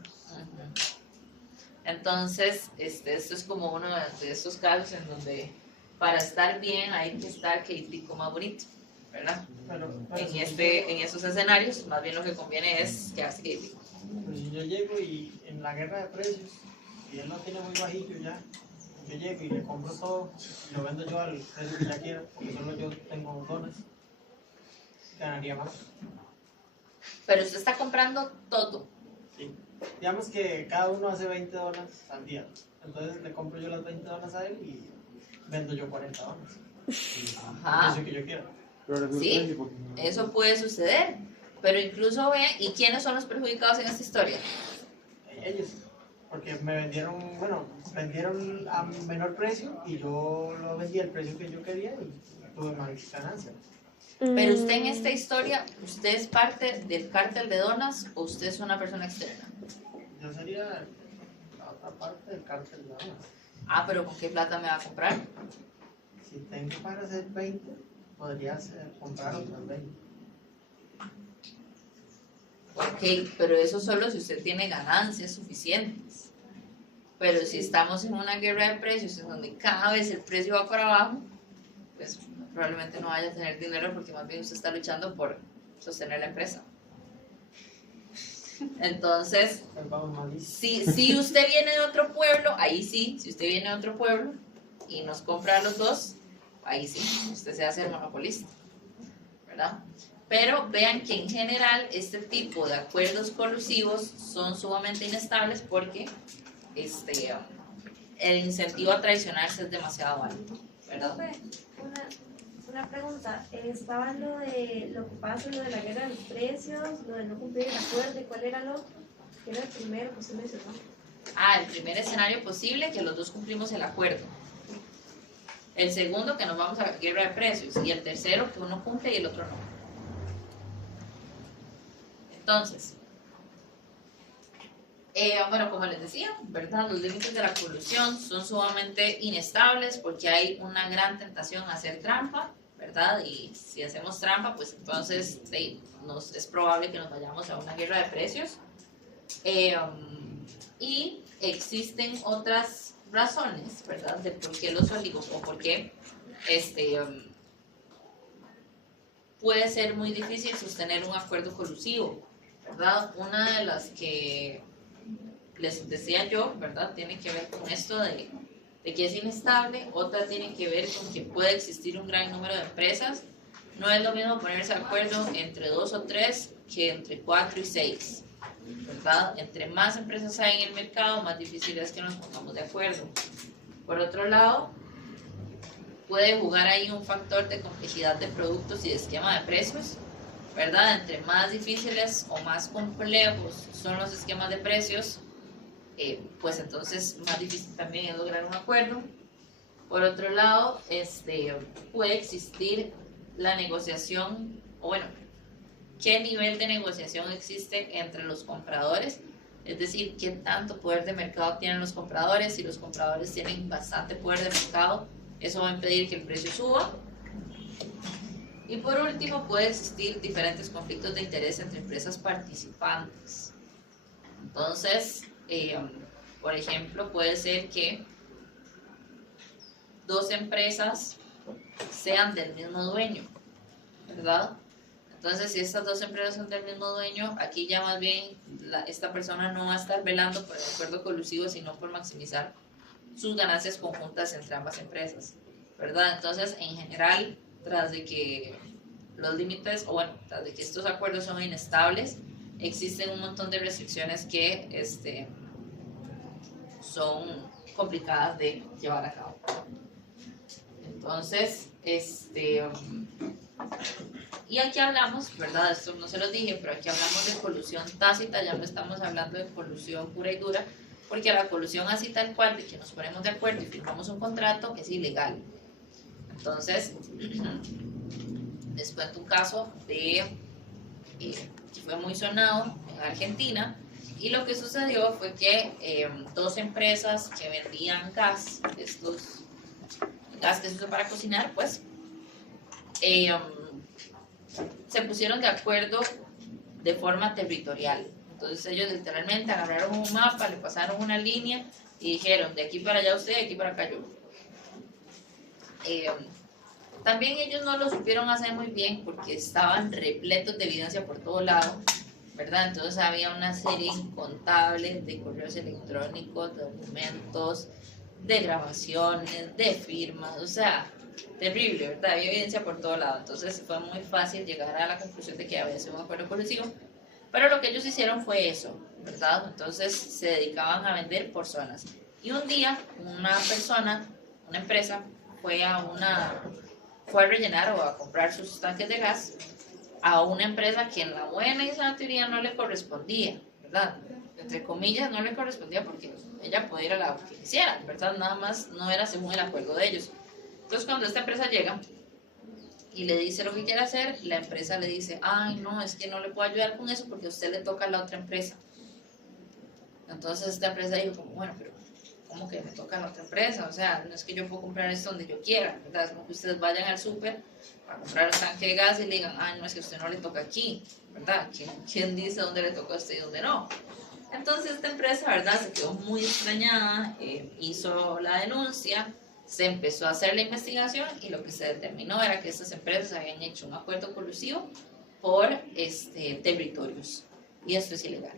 Entonces, esto es como uno de estos casos en donde para estar bien hay que estar crítico más bonito, ¿verdad? En esos escenarios, más bien lo que conviene es quedarse crítico. Pero si yo llego y en la guerra de precios, y él lo tiene muy bajillo ya, yo llego y le compro todo y lo vendo yo al precio que ya quiera, porque solo yo tengo dones, ganaría más. Pero usted está comprando todo. Sí. Digamos que cada uno hace 20 dólares al día. Entonces le compro yo las 20 dólares a él y vendo yo 40 dólares. Ajá. Eso que yo quiero. Sí, eso puede suceder. Pero incluso ve, ¿y quiénes son los perjudicados en esta historia? Ellos. Porque me vendieron a menor precio y yo lo vendí al precio que yo quería y tuve más ganancia. Pero usted en esta historia, ¿usted es parte del cártel de donas o usted es una persona externa? Yo sería la otra parte del cártel de donas. Ah, pero ¿con qué plata me va a comprar? Si tengo para hacer 20, podría comprar otras 20. Ok, pero eso solo si usted tiene ganancias suficientes. Pero si estamos en una guerra de precios en donde cada vez el precio va para abajo, pues probablemente no vaya a tener dinero porque más bien usted está luchando por sostener la empresa. Entonces, si usted viene de otro pueblo, ahí sí, si usted viene de otro pueblo y nos compra a los dos, ahí sí, usted se hace el monopolista, ¿verdad? Pero vean que en general este tipo de acuerdos colusivos son sumamente inestables porque el incentivo a traicionarse es demasiado alto, ¿verdad? Una pregunta, estaba lo de lo que pasa, lo de la guerra de los precios, lo de no cumplir el acuerdo, ¿y cuál era el otro? ¿Qué era el primero que usted mencionó? Ah, el primer escenario posible, que los dos cumplimos el acuerdo. El segundo, que nos vamos a la guerra de precios. Y el tercero, que uno cumple y el otro no. Entonces, bueno, como les decía, ¿verdad? Los límites de la colusión son sumamente inestables porque hay una gran tentación a hacer trampa, ¿verdad? Y si hacemos trampa, pues entonces es probable que nos vayamos a una guerra de precios. Y existen otras razones, ¿verdad? De por qué los oligos o por qué puede ser muy difícil sostener un acuerdo colusivo, ¿verdad? Una de las que les decía yo, ¿verdad? Tiene que ver con esto de que es inestable, otra tiene que ver con que puede existir un gran número de empresas. No es lo mismo ponerse de acuerdo entre 2 o 3 que entre 4 y 6, ¿verdad? Entre más empresas hay en el mercado, más difícil es que nos pongamos de acuerdo. Por otro lado, puede jugar ahí un factor de complejidad de productos y de esquema de precios, ¿verdad? Entre más difíciles o más complejos son los esquemas de precios, pues entonces más difícil también es lograr un acuerdo. Por otro lado, puede existir la negociación, o bueno, qué nivel de negociación existe entre los compradores, es decir, qué tanto poder de mercado tienen los compradores. Si los compradores tienen bastante poder de mercado, Eso va a impedir que el precio suba. Y por último, puede existir diferentes conflictos de interés entre empresas participantes. Entonces, por ejemplo, puede ser que dos empresas sean del mismo dueño, ¿verdad? Entonces, si estas dos empresas son del mismo dueño, aquí ya más bien esta persona no va a estar velando por el acuerdo colusivo, sino por maximizar sus ganancias conjuntas entre ambas empresas, ¿verdad? Entonces, en general, tras de que los límites, o bueno, tras de que estos acuerdos son inestables, existen un montón de restricciones que son complicadas de llevar a cabo. Entonces, y aquí hablamos, ¿verdad? Esto no se los dije, pero aquí hablamos de colusión tácita, ya no estamos hablando de colusión pura y dura, porque la colusión así tal cual, de que nos ponemos de acuerdo y firmamos un contrato, es ilegal. Entonces, les cuento un caso que fue muy sonado en Argentina, y lo que sucedió fue que dos empresas que vendían gas, gas que se usa para cocinar, pues, se pusieron de acuerdo de forma territorial. Entonces ellos literalmente agarraron un mapa, le pasaron una línea y dijeron, de aquí para allá usted, de aquí para acá yo. También ellos no lo supieron hacer muy bien porque estaban repletos de evidencia por todo lado, ¿verdad? Entonces había una serie incontable de correos electrónicos, de documentos, de grabaciones, de firmas, o sea, terrible, ¿verdad? Había evidencia por todo lado. Entonces fue muy fácil llegar a la conclusión de que había sido un acuerdo colusivo, pero lo que ellos hicieron fue eso, ¿verdad? Entonces se dedicaban a vender por zonas. Y un día una empresa, fue a rellenar o a comprar sus tanques de gas a una empresa que en la buena y sana teoría no le correspondía, ¿verdad? Entre comillas, no le correspondía porque ella podía ir a la que quisiera, ¿verdad? Nada más no era según el acuerdo de ellos. Entonces, cuando esta empresa llega y le dice lo que quiere hacer, la empresa le dice, ay, no, es que no le puedo ayudar con eso porque a usted le toca a la otra empresa. Entonces, esta empresa dijo, como, bueno, pero ¿cómo que me toca a la otra empresa? O sea, no es que yo puedo comprar esto donde yo quiera, ¿verdad? Es como que ustedes vayan al súper a comprar un tanque de gas y le digan, ay, no, es que a usted no le toca aquí, ¿verdad? ¿Quién dice dónde le toca a usted y dónde no? Entonces, esta empresa, ¿verdad? Se quedó muy extrañada, hizo la denuncia, se empezó a hacer la investigación y lo que se determinó era que estas empresas habían hecho un acuerdo colusivo por territorios, y esto es ilegal.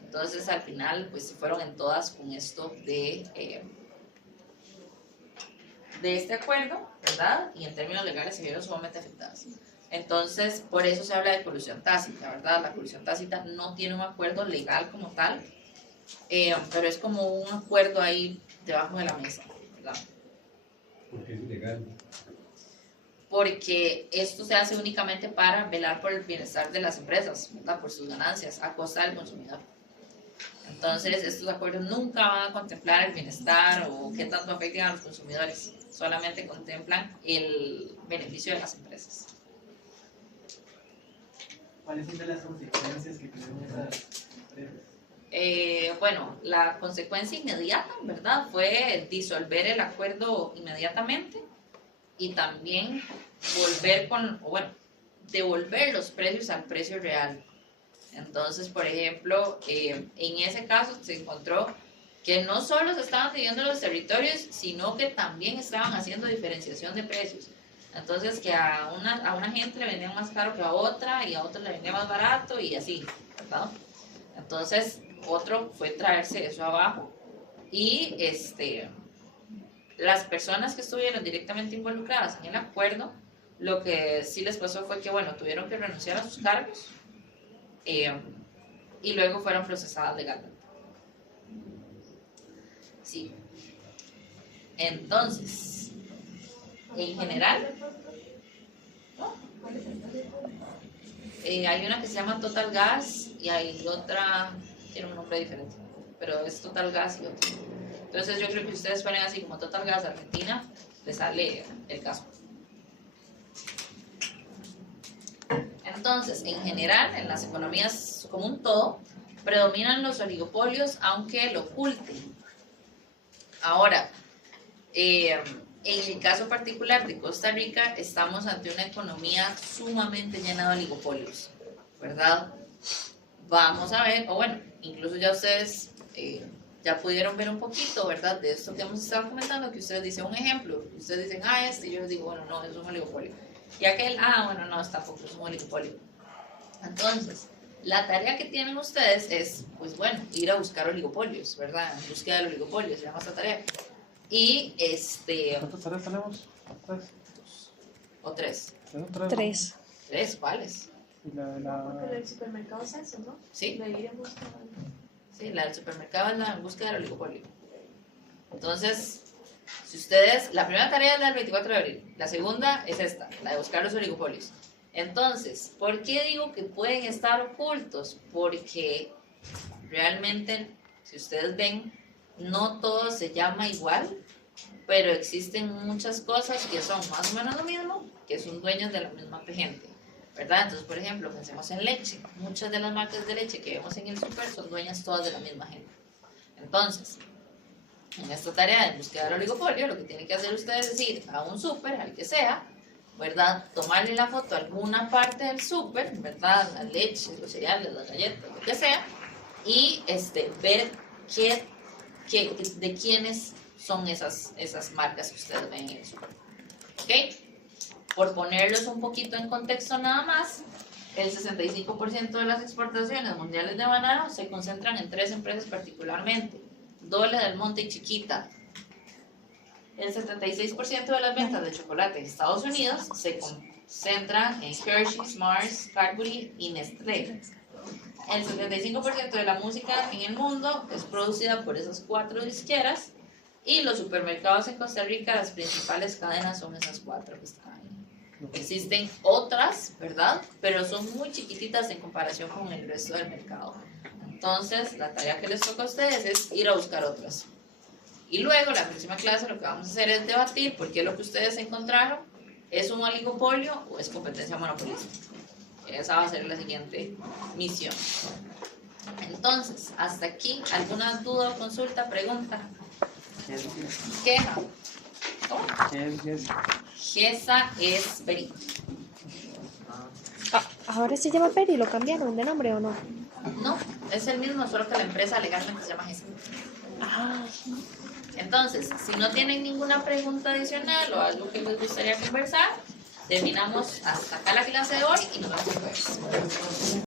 Entonces al final pues se fueron en todas con esto de este acuerdo, ¿verdad? Y en términos legales se vieron sumamente afectadas. Entonces por eso se habla de colusión tácita, ¿verdad? La colusión tácita no tiene un acuerdo legal como tal, pero es como un acuerdo ahí debajo de la mesa, ¿verdad? ¿Por qué es ilegal? Porque esto se hace únicamente para velar por el bienestar de las empresas, ¿verdad? Por sus ganancias, a costa del consumidor. Entonces, estos acuerdos nunca van a contemplar el bienestar o qué tanto afecten a los consumidores, solamente contemplan el beneficio de las empresas. ¿Cuáles son las consecuencias que tienen esas empresas? Bueno, la consecuencia inmediata, ¿verdad? Fue disolver el acuerdo inmediatamente y también devolver los precios al precio real. Entonces, por ejemplo, en ese caso se encontró que no solo se estaban dividiendo los territorios, sino que también estaban haciendo diferenciación de precios. Entonces, que a una gente le vendían más caro que a otra y a otra le vendían más barato y así, ¿verdad? Entonces, otro fue traerse eso abajo y las personas que estuvieron directamente involucradas en el acuerdo, lo que sí les pasó fue que, bueno, tuvieron que renunciar a sus cargos y luego fueron procesadas legalmente. Sí. Entonces, en general, hay una que se llama Total Gas y hay otra, tiene un nombre diferente, pero es Total Gas y otra. Entonces yo creo que ustedes ponen así como Total Gas Argentina, les sale el caso. Entonces, en general, en las economías como un todo, predominan los oligopolios, aunque lo oculten. Ahora, En el caso particular de Costa Rica, estamos ante una economía sumamente llena de oligopolios, ¿verdad? Vamos a ver, o bueno, incluso ya ustedes ya pudieron ver un poquito, ¿verdad? De esto que hemos estado comentando, que ustedes dicen un ejemplo, ustedes dicen, y yo les digo, bueno, no, es un oligopolio. Y aquel, bueno, no, tampoco es un oligopolio. Entonces, la tarea que tienen ustedes es, pues bueno, ir a buscar oligopolios, ¿verdad? En búsqueda de oligopolios, se llama esta tarea. Y ¿Cuántas tareas tenemos? ¿Tres? ¿O tres? Tres. ¿Tres? ¿Cuáles? Y Porque el del supermercado es eso, ¿no? Sí. De ir en busca Sí, la del supermercado es la en búsqueda del oligopolio. Entonces, si ustedes, la primera tarea es la del 24 de abril, la segunda es esta, la de buscar los oligopolios. Entonces, ¿por qué digo que pueden estar ocultos? Porque realmente, si ustedes ven, no todo se llama igual, pero existen muchas cosas que son más o menos lo mismo, que son dueños de la misma gente, ¿verdad? Entonces, por ejemplo, pensemos en leche. Muchas de las marcas de leche que vemos en el súper son dueñas todas de la misma gente. Entonces, en esta tarea de búsqueda del oligopolio, lo que tienen que hacer ustedes es ir a un súper, al que sea, ¿verdad? Tomarle la foto a alguna parte del súper, ¿verdad? La leche, los cereales, las galletas, lo que sea, y ver de quiénes son esas marcas que ustedes ven en el súper. ¿Ok? Por ponerlos un poquito en contexto nada más, el 65% de las exportaciones mundiales de banano se concentran en 3 empresas particularmente, Dole, Del Monte y Chiquita. El 76% de las ventas de chocolate en Estados Unidos se concentran en Hershey's, Mars, Cadbury y Nestlé. El 75% de la música en el mundo es producida por esas 4 disqueras, y los supermercados en Costa Rica, las principales cadenas son esas 4 que están ahí. Existen otras, ¿verdad? Pero son muy chiquititas en comparación con el resto del mercado. Entonces, la tarea que les toca a ustedes es ir a buscar otras. Y luego, la próxima clase, lo que vamos a hacer es debatir por qué lo que ustedes encontraron es un oligopolio o es competencia monopolista. Esa va a ser la siguiente misión. Entonces, hasta aquí, ¿alguna duda, consulta, pregunta? Queja. ¿Cómo? GESA es Peri. Ahora se llama Peri, ¿lo cambiaron de nombre o no? No, es el mismo, solo que la empresa legalmente se llama GESA. Entonces, si no tienen ninguna pregunta adicional o algo que les gustaría conversar, terminamos hasta acá la clase de hoy y nos vemos después.